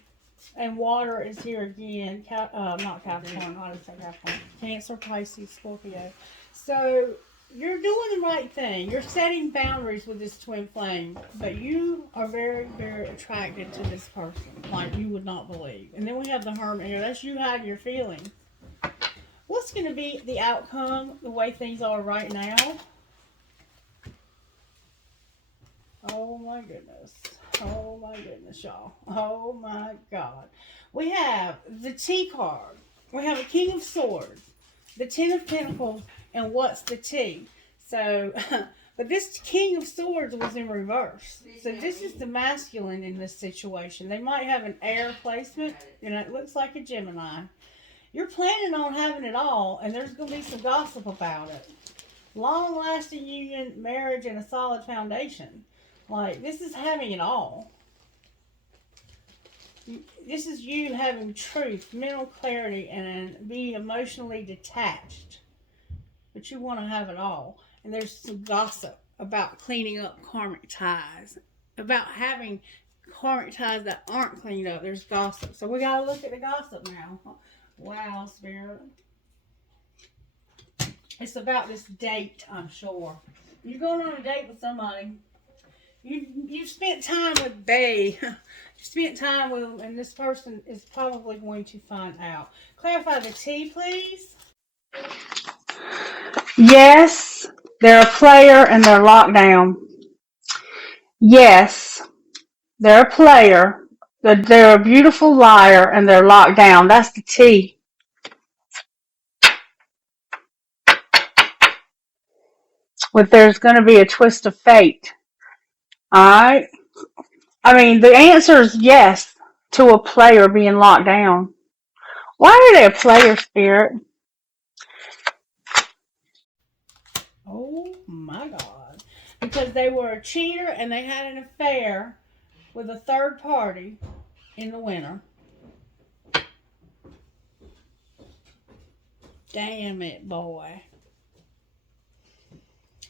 And water is here again. Not Capricorn. I didn't say Capricorn. Cancer, Pisces, Scorpio. So you're doing the right thing. You're setting boundaries with this twin flame, but you are very, very attracted to this person, like you would not believe. And then we have the Hermit here. That's you hiding your feelings. What's going to be the outcome, the way things are right now? Oh my goodness. Oh my goodness, y'all. Oh my God. We have the T card. We have a King of Swords, the Ten of Pentacles, and what's the T? So, but this King of Swords was in reverse. So this is the masculine in this situation. They might have an air placement, and it looks like a Gemini. You're planning on having it all, and there's going to be some gossip about it. Long-lasting union, marriage, and a solid foundation. Like, this is having it all. This is you having truth, mental clarity, and being emotionally detached. But you want to have it all. And there's some gossip about cleaning up karmic ties. About having karmic ties that aren't cleaned up. There's gossip. So we got to look at the gossip now. Wow, Spirit. It's about this date, I'm sure. You're going on a date with somebody. You spent time with they. You spent time with them, and this person is probably going to find out. Clarify the T, please. Yes, they're a player and they're locked down. Yes, they're a player. They're a beautiful liar and they're locked down. That's the T. But there's going to be a twist of fate. Alright? I mean, the answer is yes to a player being locked down. Why are they a player, Spirit? Oh my God. Because they were a cheater and they had an affair with a third party in the winter. Damn it, boy.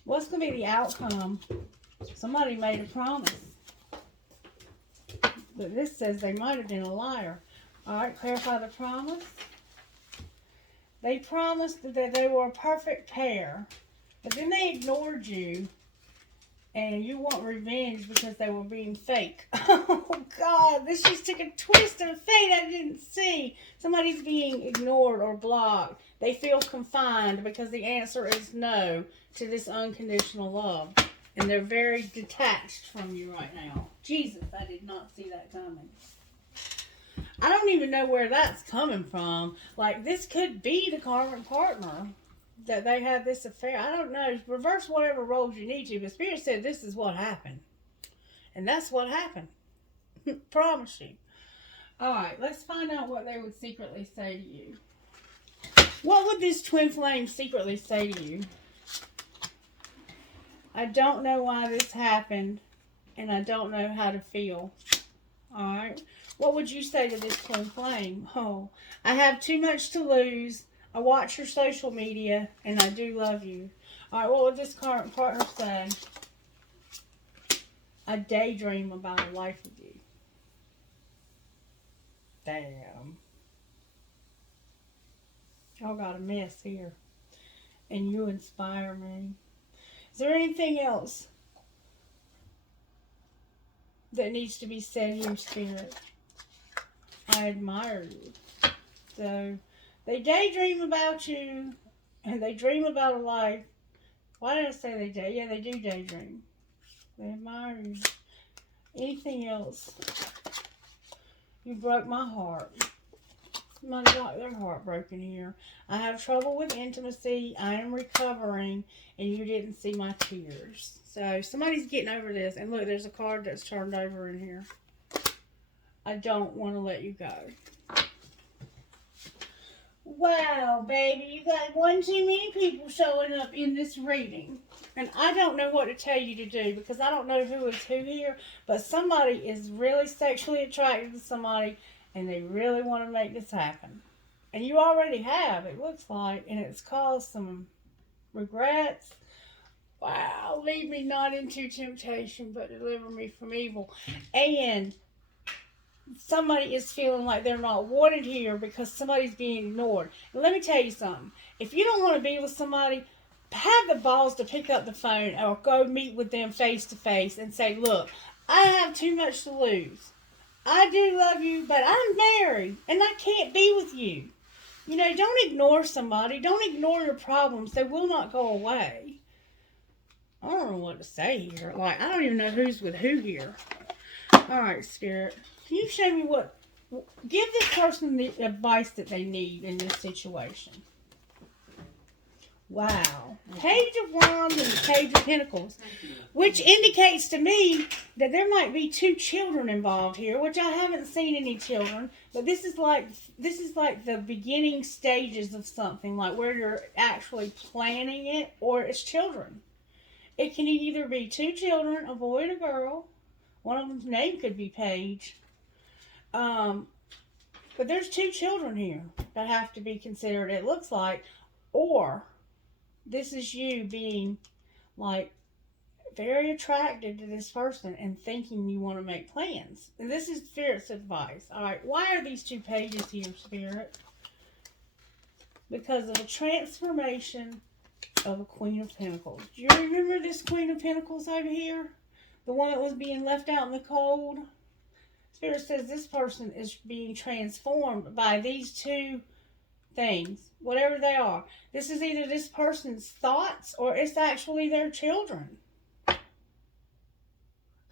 What's going to be the outcome? Somebody made a promise. But this says they might have been a liar. Alright, clarify the promise. They promised that they were a perfect pair. But then they ignored you, and you want revenge because they were being fake. Oh, God, this just took a twist of fate I didn't see. Somebody's being ignored or blocked. They feel confined because the answer is no to this unconditional love. And they're very detached from you right now. Jesus, I did not see that coming. I don't even know where that's coming from. Like, this could be the karmic partner that they have this affair. I don't know. Reverse whatever roles you need to. But Spirit said this is what happened. And that's what happened. Promise you. Alright, let's find out what they would secretly say to you. What would this twin flame secretly say to you? I don't know why this happened. And I don't know how to feel. Alright. What would you say to this twin flame? Oh, I have too much to lose. I watch your social media, and I do love you. All right, what would this current partner say? I daydream about a life with you. Damn. Y'all got a mess here. And you inspire me. Is there anything else that needs to be said here, Spirit? I admire you. So, they daydream about you, and they dream about a life. Why did I say they day? Yeah, they do daydream. They admire you. Anything else? You broke my heart. Somebody got their heart broken here. I have trouble with intimacy. I am recovering, and you didn't see my tears. So, somebody's getting over this. And look, there's a card that's turned over in here. I don't want to let you go. Wow, baby, you got one too many people showing up in this reading. And I don't know what to tell you to do because I don't know who is who here, but somebody is really sexually attracted to somebody and they really want to make this happen. And you already have, it looks like, and it's caused some regrets. Wow, lead me not into temptation, but deliver me from evil. And somebody is feeling like they're not wanted here because somebody's being ignored. And let me tell you something. If you don't want to be with somebody, have the balls to pick up the phone or go meet with them face to face and say, look, I have too much to lose. I do love you, but I'm married and I can't be with you. You know, don't ignore somebody. Don't ignore your problems. They will not go away. I don't know what to say here. Like, I don't even know who's with who here. All right, Spirit. Can you show me what... Give this person the advice that they need in this situation. Wow. Page of Wands and the Page of Pentacles. Which indicates to me that there might be two children involved here, which I haven't seen any children. But this is like the beginning stages of something, like where you're actually planning it, or it's children. It can either be two children, a boy and a girl. One of them's name could be Paige. But there's two children here that have to be considered, it looks like. Or this is you being like very attracted to this person and thinking you want to make plans. And this is Spirit's advice. Alright, why are these two pages here, Spirit? Because of a transformation of a Queen of Pentacles. Do you remember this Queen of Pentacles over here? The one that was being left out in the cold? Spirit says this person is being transformed by these two things, whatever they are. This is either this person's thoughts or it's actually their children.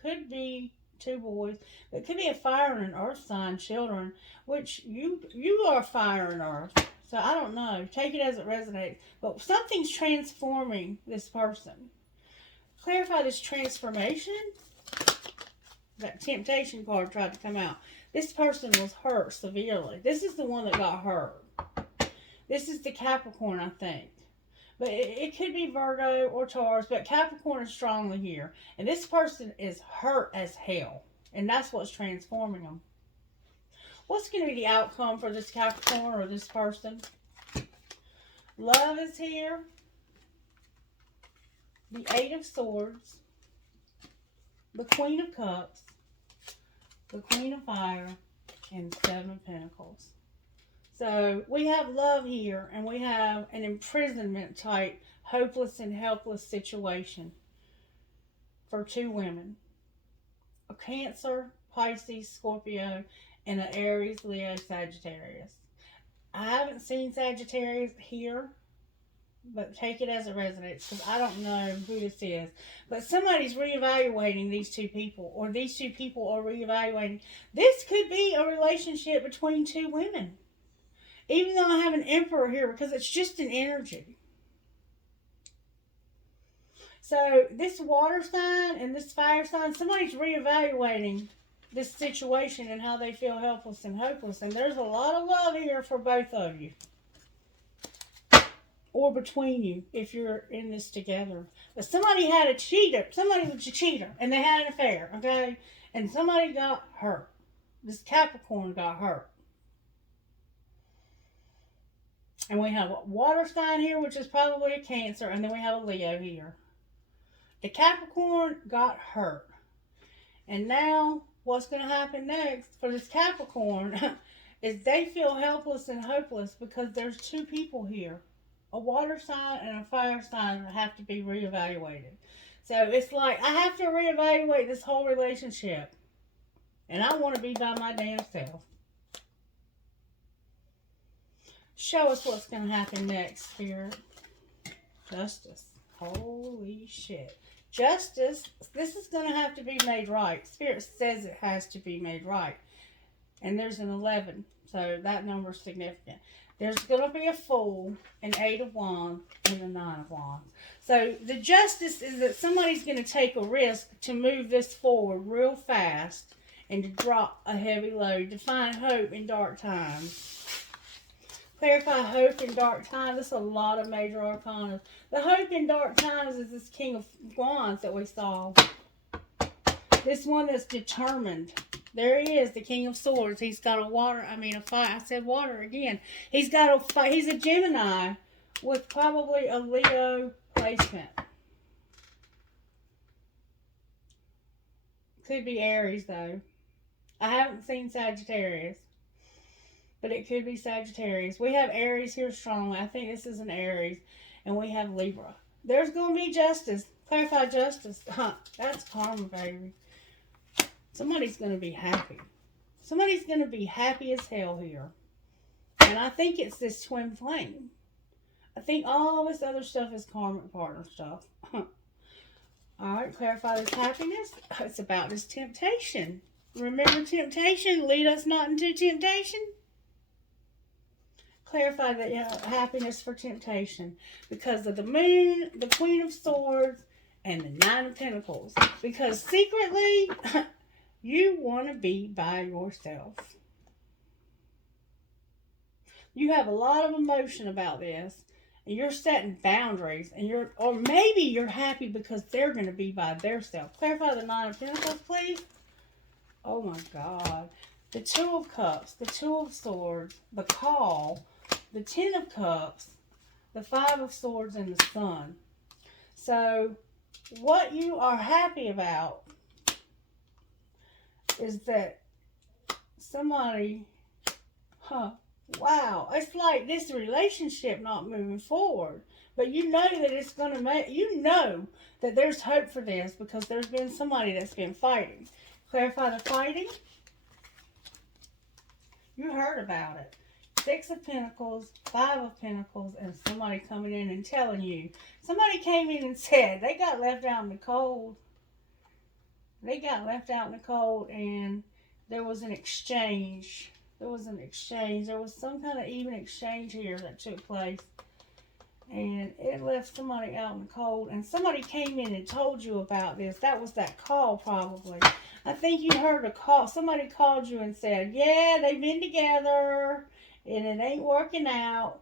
Could be two boys. It could be a fire and an earth sign children, which you are fire and earth. So I don't know. Take it as it resonates. But something's transforming this person. Clarify this transformation. That temptation card tried to come out. This person was hurt severely. This is the one that got hurt. This is the Capricorn, I think. But it could be Virgo or Taurus, but Capricorn is strongly here. And this person is hurt as hell. And that's what's transforming them. What's going to be the outcome for this Capricorn or this person? Love is here. The Eight of Swords. The Queen of Cups. The Queen of Fire. And the Seven of Pentacles. So we have love here, and we have an imprisonment type, hopeless and helpless situation for two women. A Cancer, Pisces, Scorpio, and an Aries, Leo, Sagittarius. I haven't seen Sagittarius here, but take it as a resonates because I don't know who this is. But somebody's reevaluating these two people, or these two people are reevaluating. This could be a relationship between two women. Even though I have an Emperor here, because it's just an energy. So this water sign and this fire sign, somebody's reevaluating this situation and how they feel helpless and hopeless. And there's a lot of love here for both of you. Or between you, if you're in this together. But somebody had a cheater. Somebody was a cheater. And they had an affair, okay? And somebody got hurt. This Capricorn got hurt. And we have a water sign here, which is probably a Cancer. And then we have a Leo here. The Capricorn got hurt. And now, what's going to happen next for this Capricorn is they feel helpless and hopeless because there's two people here. A water sign and a fire sign that have to be reevaluated. So it's like, I have to reevaluate this whole relationship. And I want to be by my damn self. Show us what's going to happen next, Spirit. Justice. Holy shit. Justice, this is going to have to be made right. Spirit says it has to be made right. And there's an 11, so that number is significant. There's going to be a Fool, an 8 of Wands, and a 9 of Wands. So the justice is that somebody's going to take a risk to move this forward real fast and to drop a heavy load, to find hope in dark times. Clarify hope in dark times. That's a lot of major arcana. The hope in dark times is this King of Wands that we saw. This one that's determined. There he is, the King of Swords. He's got a fire. I said water again. He's a Gemini with probably a Leo placement. Could be Aries though. I haven't seen Sagittarius. But it could be Sagittarius. We have Aries here strongly. I think this is an Aries. And we have Libra. There's going to be justice. Clarify justice. That's karma, baby. Somebody's going to be happy. Somebody's going to be happy as hell here. And I think it's this twin flame. I think all this other stuff is karmic partner stuff. Alright, clarify this happiness. It's about this temptation. Remember temptation? Lead us not into temptation. Clarify the happiness for temptation because of the Moon, the Queen of Swords, and the 9 of Pentacles. Because secretly, you want to be by yourself. You have a lot of emotion about this, and you're setting boundaries, and or maybe you're happy because they're going to be by themselves. Clarify the 9 of Pentacles, please. Oh my God. The 2 of Cups, the 2 of Swords, the Call, the 10 of Cups, the 5 of Swords, and the Sun. So, what you are happy about is that somebody, wow, it's like this relationship not moving forward. But you know that it's going to you know that there's hope for this because there's been somebody that's been fighting. Clarify the fighting. You heard about it. 6 of Pentacles, 5 of Pentacles, and somebody coming in and telling you. Somebody came in and said they got left out in the cold. They got left out in the cold and there was an exchange. There was some kind of even exchange here that took place. And it left somebody out in the cold. And somebody came in and told you about this. That was that call probably. I think you heard a call. Somebody called you and said, yeah, they've been together. And it ain't working out.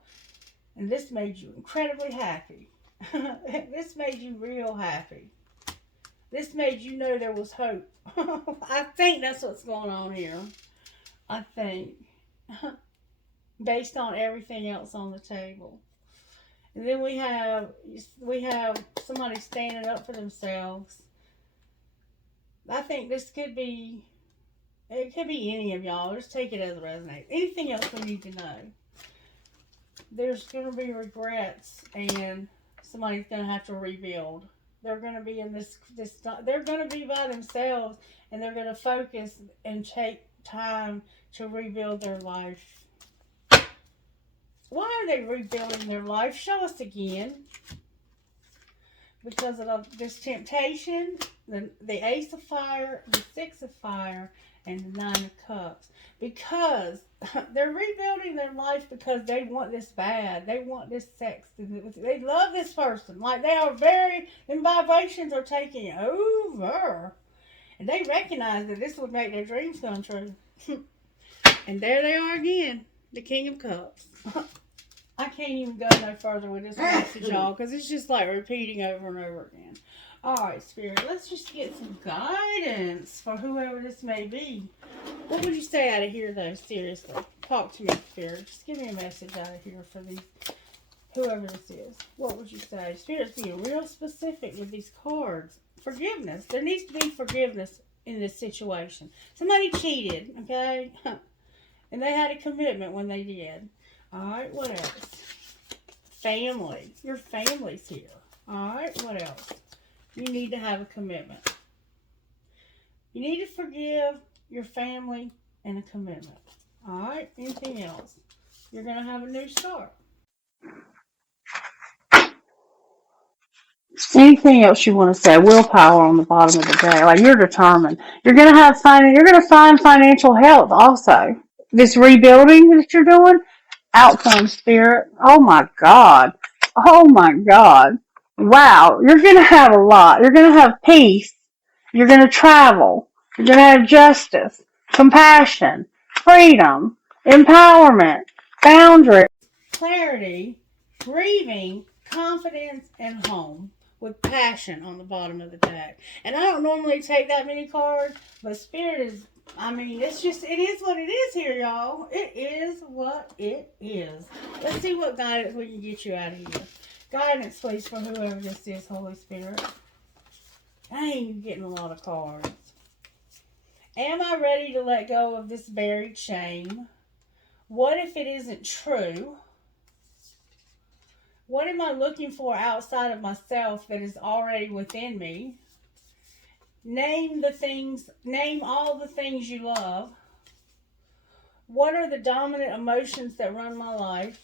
And this made you incredibly happy. This made you real happy. This made you know there was hope. I think that's what's going on here. I think. Based on everything else on the table. And then we have somebody standing up for themselves. I think this could be, it could be any of y'all. Just take it as it resonates. Anything else we need to know? there's going to be regrets, and somebody's going to have to rebuild. They're going to be in they're going to be by themselves, and they're going to focus and take time to rebuild their life. Why are they rebuilding their life? Show us again. Because of this temptation, the Ace of Fire, the Six of Fire, and the Nine of Cups. Because they're rebuilding their life because they want this bad. They want this sex. They love this person. Like they are them vibrations are taking over. And they recognize that this would make their dreams come true. And there they are again, the King of Cups. I can't even go no further with this message, y'all, because it's just like repeating over and over again. All right, Spirit, let's just get some guidance for whoever this may be. What would you say out of here, though? Seriously, talk to me, Spirit. Just give me a message out of here for whoever this is. What would you say? Spirit's being real specific with these cards. Forgiveness. There needs to be forgiveness in this situation. Somebody cheated, okay? And they had a commitment when they did. Alright, what else? Family. Your family's here. Alright, what else? You need to have a commitment. You need to forgive your family and a commitment. Alright, anything else? You're going to have a new start. Anything else you want to say? Willpower on the bottom of the day. Like you're determined. You're going to find financial health also. This rebuilding that you're doing, outcome, Spirit. Oh my God. Oh my God. Wow. You're going to have a lot. You're going to have peace. You're going to travel. You're going to have justice, compassion, freedom, empowerment, boundaries, clarity, grieving, confidence, and home with passion on the bottom of the deck. And I don't normally take that many cards, but Spirit is, it is what it is here, y'all. It is what it is. Let's see what guidance we can get you out of here. Guidance, please, for whoever this is, Holy Spirit. Dang, you're getting a lot of cards. Am I ready to let go of this buried shame? What if it isn't true? What am I looking for outside of myself that is already within me? Name all the things you love. What are the dominant emotions that run my life?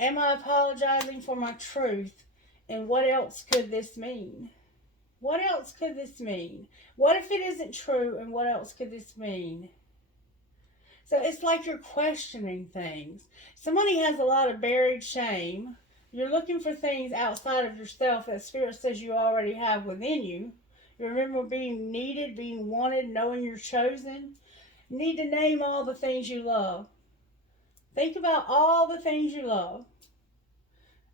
Am I apologizing for my truth? And what else could this mean? What else could this mean? What if it isn't true, and what else could this mean? So it's like you're questioning things. Somebody has a lot of buried shame. You're looking for things outside of yourself that Spirit says you already have within you. You remember being needed, being wanted, knowing you're chosen. You need to name all the things you love. Think about all the things you love.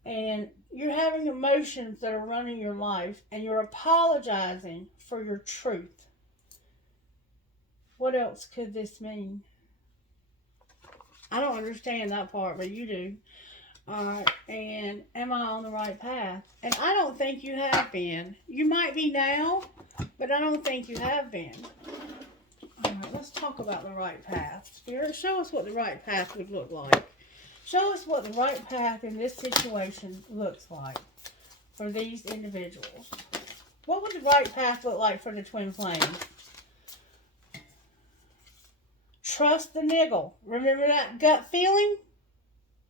And you're having emotions that are running your life, and you're apologizing for your truth. What else could this mean? I don't understand that part, but you do. Alright, and am I on the right path? And I don't think you have been. You might be now, but I don't think you have been. Alright, let's talk about the right path. Spirit, show us what the right path would look like. Show us what the right path in this situation looks like for these individuals. What would the right path look like for the twin flames? Trust the niggle. Remember that gut feeling?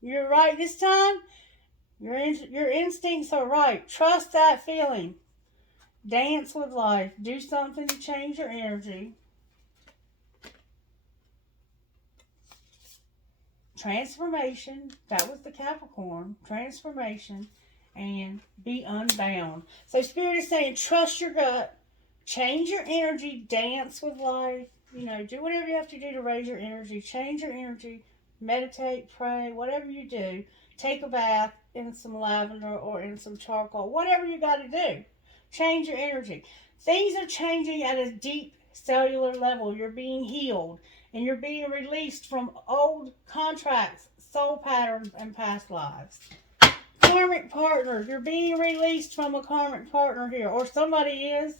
You're right this time. Your instincts are right. Trust that feeling. Dance with life. Do something to change your energy. Transformation. That was the Capricorn. Transformation. And be unbound. So Spirit is saying trust your gut. Change your energy. Dance with life. Do whatever you have to do to raise your energy. Change your energy. Meditate, pray, whatever you do. Take a bath in some lavender or in some charcoal. Whatever you got to do. Change your energy. Things are changing at a deep cellular level. You're being healed. And you're being released from old contracts, soul patterns, and past lives. Karmic partner. You're being released from a karmic partner here. Or somebody is.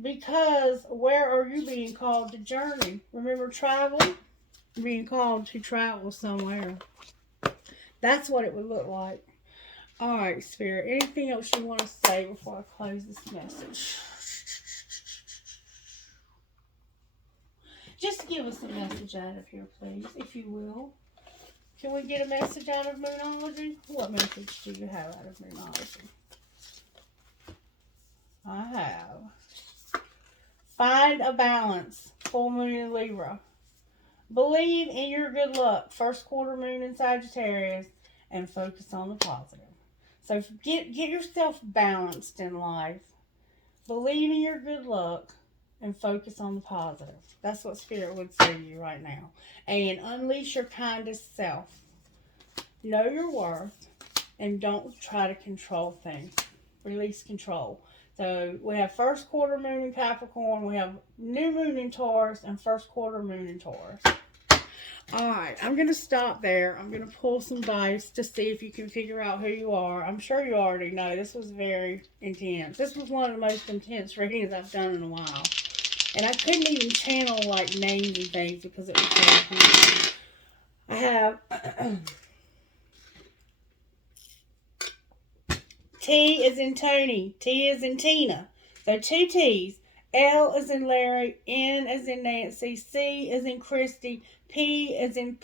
Because where are you being called to journey? Remember travel? Being called to travel somewhere. That's what it would look like. All right, Spirit. Anything else you want to say before I close this message? Just give us a message out of here, please, if you will. Can we get a message out of Moonology? What message do you have out of Moonology? I have. Find a balance. Full moon in Libra. Believe in your good luck. First quarter moon in Sagittarius. And focus on the positive. So get yourself balanced in life. Believe in your good luck. And focus on the positive. That's what Spirit would say to you right now. And unleash your kindest self. Know your worth. And don't try to control things. Release control. So we have first quarter moon in Capricorn. We have new moon in Taurus. And first quarter moon in Taurus. Alright, I'm going to stop there. I'm going to pull some dice to see if you can figure out who you are. I'm sure you already know. This was very intense. This was one of the most intense readings I've done in a while. And I couldn't even channel like names and things because it was so hard. I have T is in Tony. T is in Tina. So 2 T's. L is in Larry. N is in Nancy. C is in Christie. P is in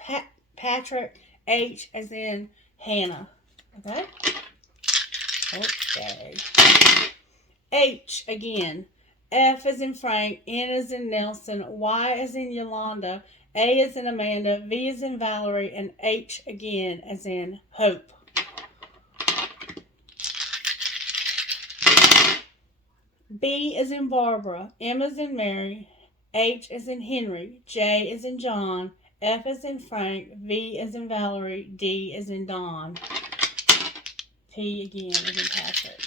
Patrick. H is in Hannah. Okay? Okay. H again. F is in Frank. N is in Nelson. Y is in Yolanda. A is in Amanda. V is in Valerie. And H again is in Hope. B is in Barbara. M is in Mary. H is in Henry. J is in John. F is in Frank. V is in Valerie. D is in Don. P again is in Patrick.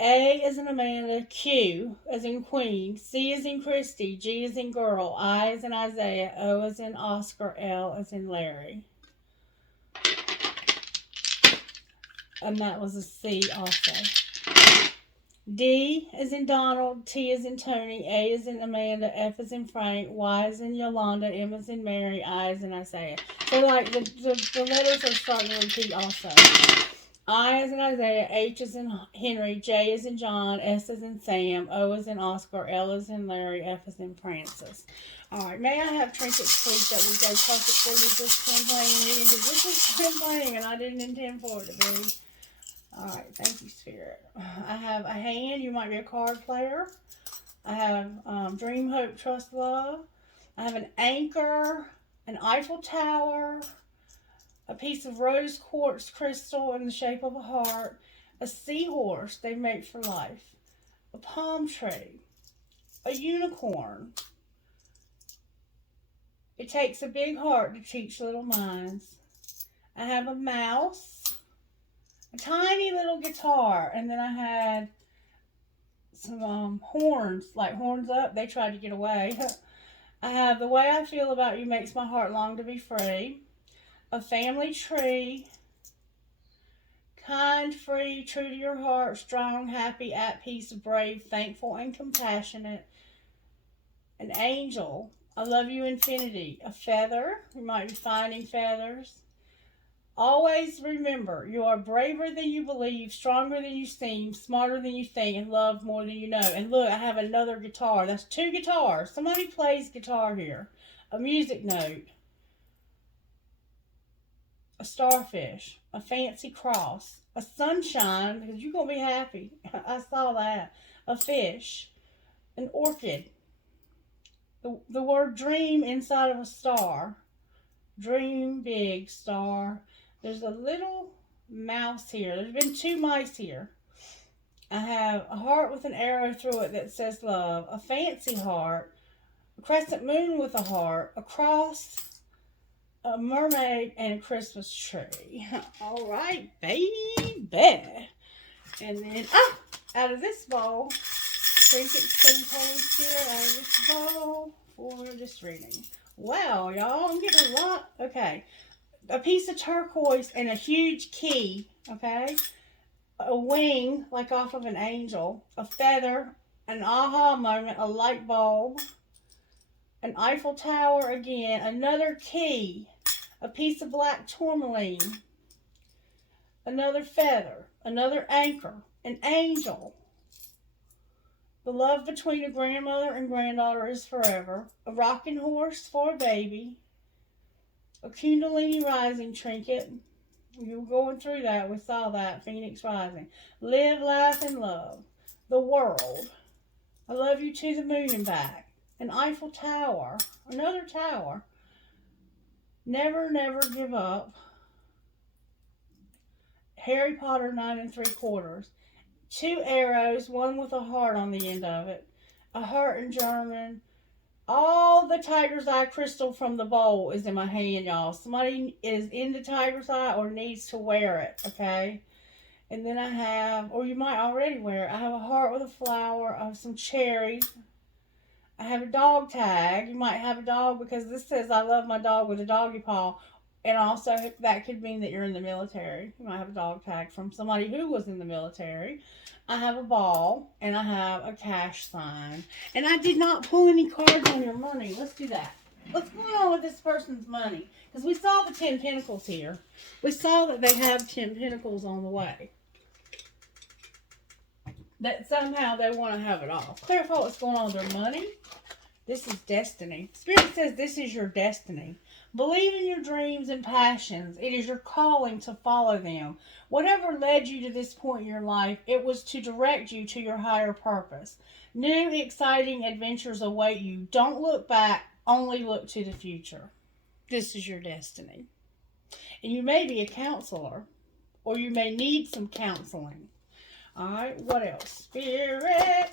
A is in Amanda. Q is in Queen. C is in Christy. G is in Girl. I is in Isaiah. O is in Oscar. L is in Larry. And that was a C also. D is in Donald. T is in Tony. A is in Amanda. F is in Frank. Y is in Yolanda. M is in Mary. I is in Isaiah. So like the letters are starting to repeat also. I is in Isaiah. H is in Henry. J is in John. S is in Sam. O is in Oscar. L is in Larry. F is in Francis. Alright, may I have trinkets please that would go perfectly with this campaign reading? Because this is campaign and I didn't intend for it to be. Alright, thank you, Spirit. I have a hand. You might be a card player. I have Dream, Hope, Trust, Love. I have an anchor, an Eiffel Tower, a piece of rose quartz crystal in the shape of a heart, a seahorse they make for life, a palm tree, a unicorn. It takes a big heart to teach little minds. I have a mouse. A tiny little guitar, and then I had some horns, like horns up. They tried to get away. I have The Way I Feel About You Makes My Heart Long to Be Free. A family tree. Kind, free, true to your heart, strong, happy, at peace, brave, thankful, and compassionate. An angel. I love you, infinity. A feather. You might be finding feathers. Always remember, you are braver than you believe, stronger than you seem, smarter than you think, and love more than you know. And look, I have another guitar. That's 2 guitars. Somebody plays guitar here. A music note. A starfish. A fancy cross. A sunshine, because you're going to be happy. I saw that. A fish. An orchid. The word dream inside of a star. Dream big, star. There's a little mouse here. There's been 2 mice here. I have a heart with an arrow through it that says love. A fancy heart. A crescent moon with a heart. A cross. A mermaid. And a Christmas tree. All right, baby. And then, out of this bowl, trinkets, please, Holy Spirit, out of this bowl for this reading. Wow, y'all, I'm getting a lot. Okay. A piece of turquoise and a huge key, okay? A wing, like off of an angel. A feather, an aha moment, a light bulb. An Eiffel Tower again. Another key. a piece of black tourmaline, another feather, another anchor, an angel. The love between a grandmother and granddaughter is forever. A rocking horse for a baby. A Kundalini rising trinket. You were going through that. We saw that. Phoenix rising. Live, laugh, and love. The world. I love you to the moon and back. An Eiffel Tower. Another tower. Never, never give up. Harry Potter 9 3/4. 2 arrows, one with a heart on the end of it. A heart in German. All the tiger's eye crystal from the bowl is in my hand, y'all. Somebody is into tiger's eye or needs to wear it, okay? And then I have, or you might already wear it, I have a heart with a flower. I have some cherries. I have a dog tag. You might have a dog because this says I love my dog with a doggy paw. And also that could mean that you're in the military. You might have a dog tag from somebody who was in the military. I have a ball and I have a cash sign. And I did not pull any cards on your money. Let's do that. What's going on with this person's money? Because we saw the 10 Pentacles here. We saw that they have 10 Pentacles on the way. That somehow they want to have it all. Clarify what's going on with their money. This is destiny. Spirit says this is your destiny. Believe in your dreams and passions. It is your calling to follow them. Whatever led you to this point in your life, it was to direct you to your higher purpose. New, exciting adventures await you. Don't look back, only look to the future. This is your destiny. And you may be a counselor, or you may need some counseling. All right, what else? Spirit.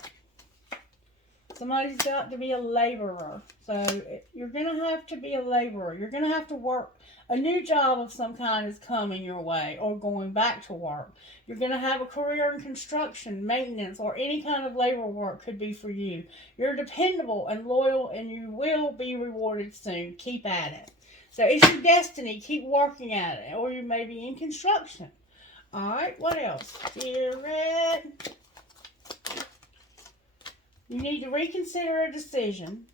Somebody's got to be a laborer. So you're going to have to be a laborer. You're going to have to work. A new job of some kind is coming your way or going back to work. You're going to have a career in construction, maintenance, or any kind of labor work could be for you. You're dependable and loyal, and you will be rewarded soon. Keep at it. So it's your destiny. Keep working at it. Or you may be in construction. All right, what else? Spirit. You need to reconsider a decision.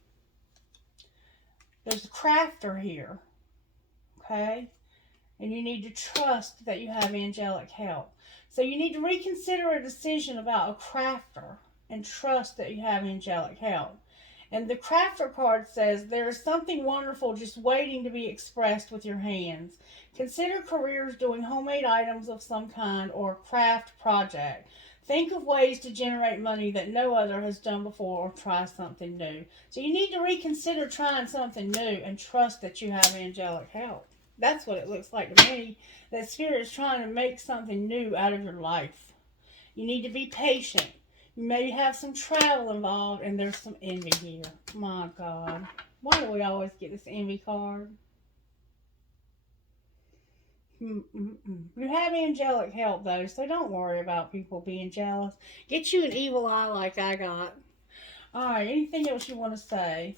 There's a crafter here, okay? And you need to trust that you have angelic help. So you need to reconsider a decision about a crafter and trust that you have angelic help. And the crafter card says there is something wonderful just waiting to be expressed with your hands. Consider careers doing homemade items of some kind or a craft project. Think of ways to generate money that no other has done before or try something new. So you need to reconsider trying something new and trust that you have angelic help. That's what it looks like to me. That Spirit is trying to make something new out of your life. You need to be patient. You may have some travel involved and there's some envy here. My God. Why do we always get this envy card? You have angelic help though, so don't worry about people being jealous. Get you an evil eye like I got. Alright, anything else you want to say?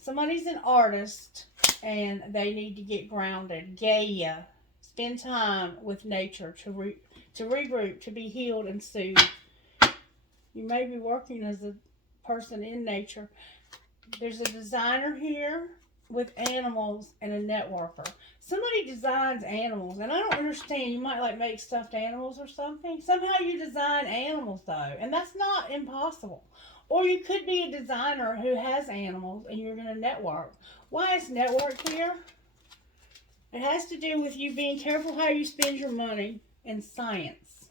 Somebody's an artist and they need to get grounded. Gaia. Spend time with nature to regroup, to be healed and soothed. You may be working as a person in nature. There's a designer here with animals and a networker. Somebody designs animals, and I don't understand. You might like make stuffed animals or something. Somehow you design animals though, and that's not impossible. Or you could be a designer who has animals and you're going to network. Why is network here? It has to do with you being careful how you spend your money and science.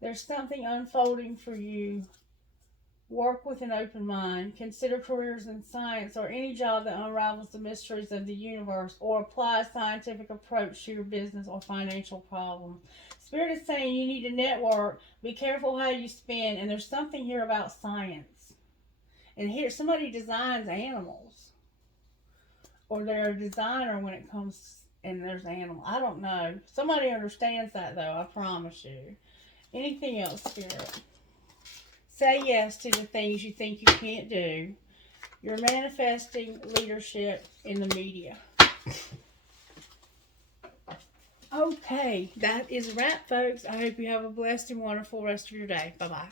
There's something unfolding for you. Work with an open mind. Consider careers in science or any job that unravels the mysteries of the universe or apply a scientific approach to your business or financial problems. Spirit is saying you need to network. Be careful how you spend. And there's something here about science. And here, somebody designs animals. Or they're a designer when it comes and there's animals. I don't know. Somebody understands that though, I promise you. Anything else, Spirit? Say yes to the things you think you can't do. You're manifesting leadership in the media. Okay, that is a wrap, folks. I hope you have a blessed and wonderful rest of your day. Bye-bye.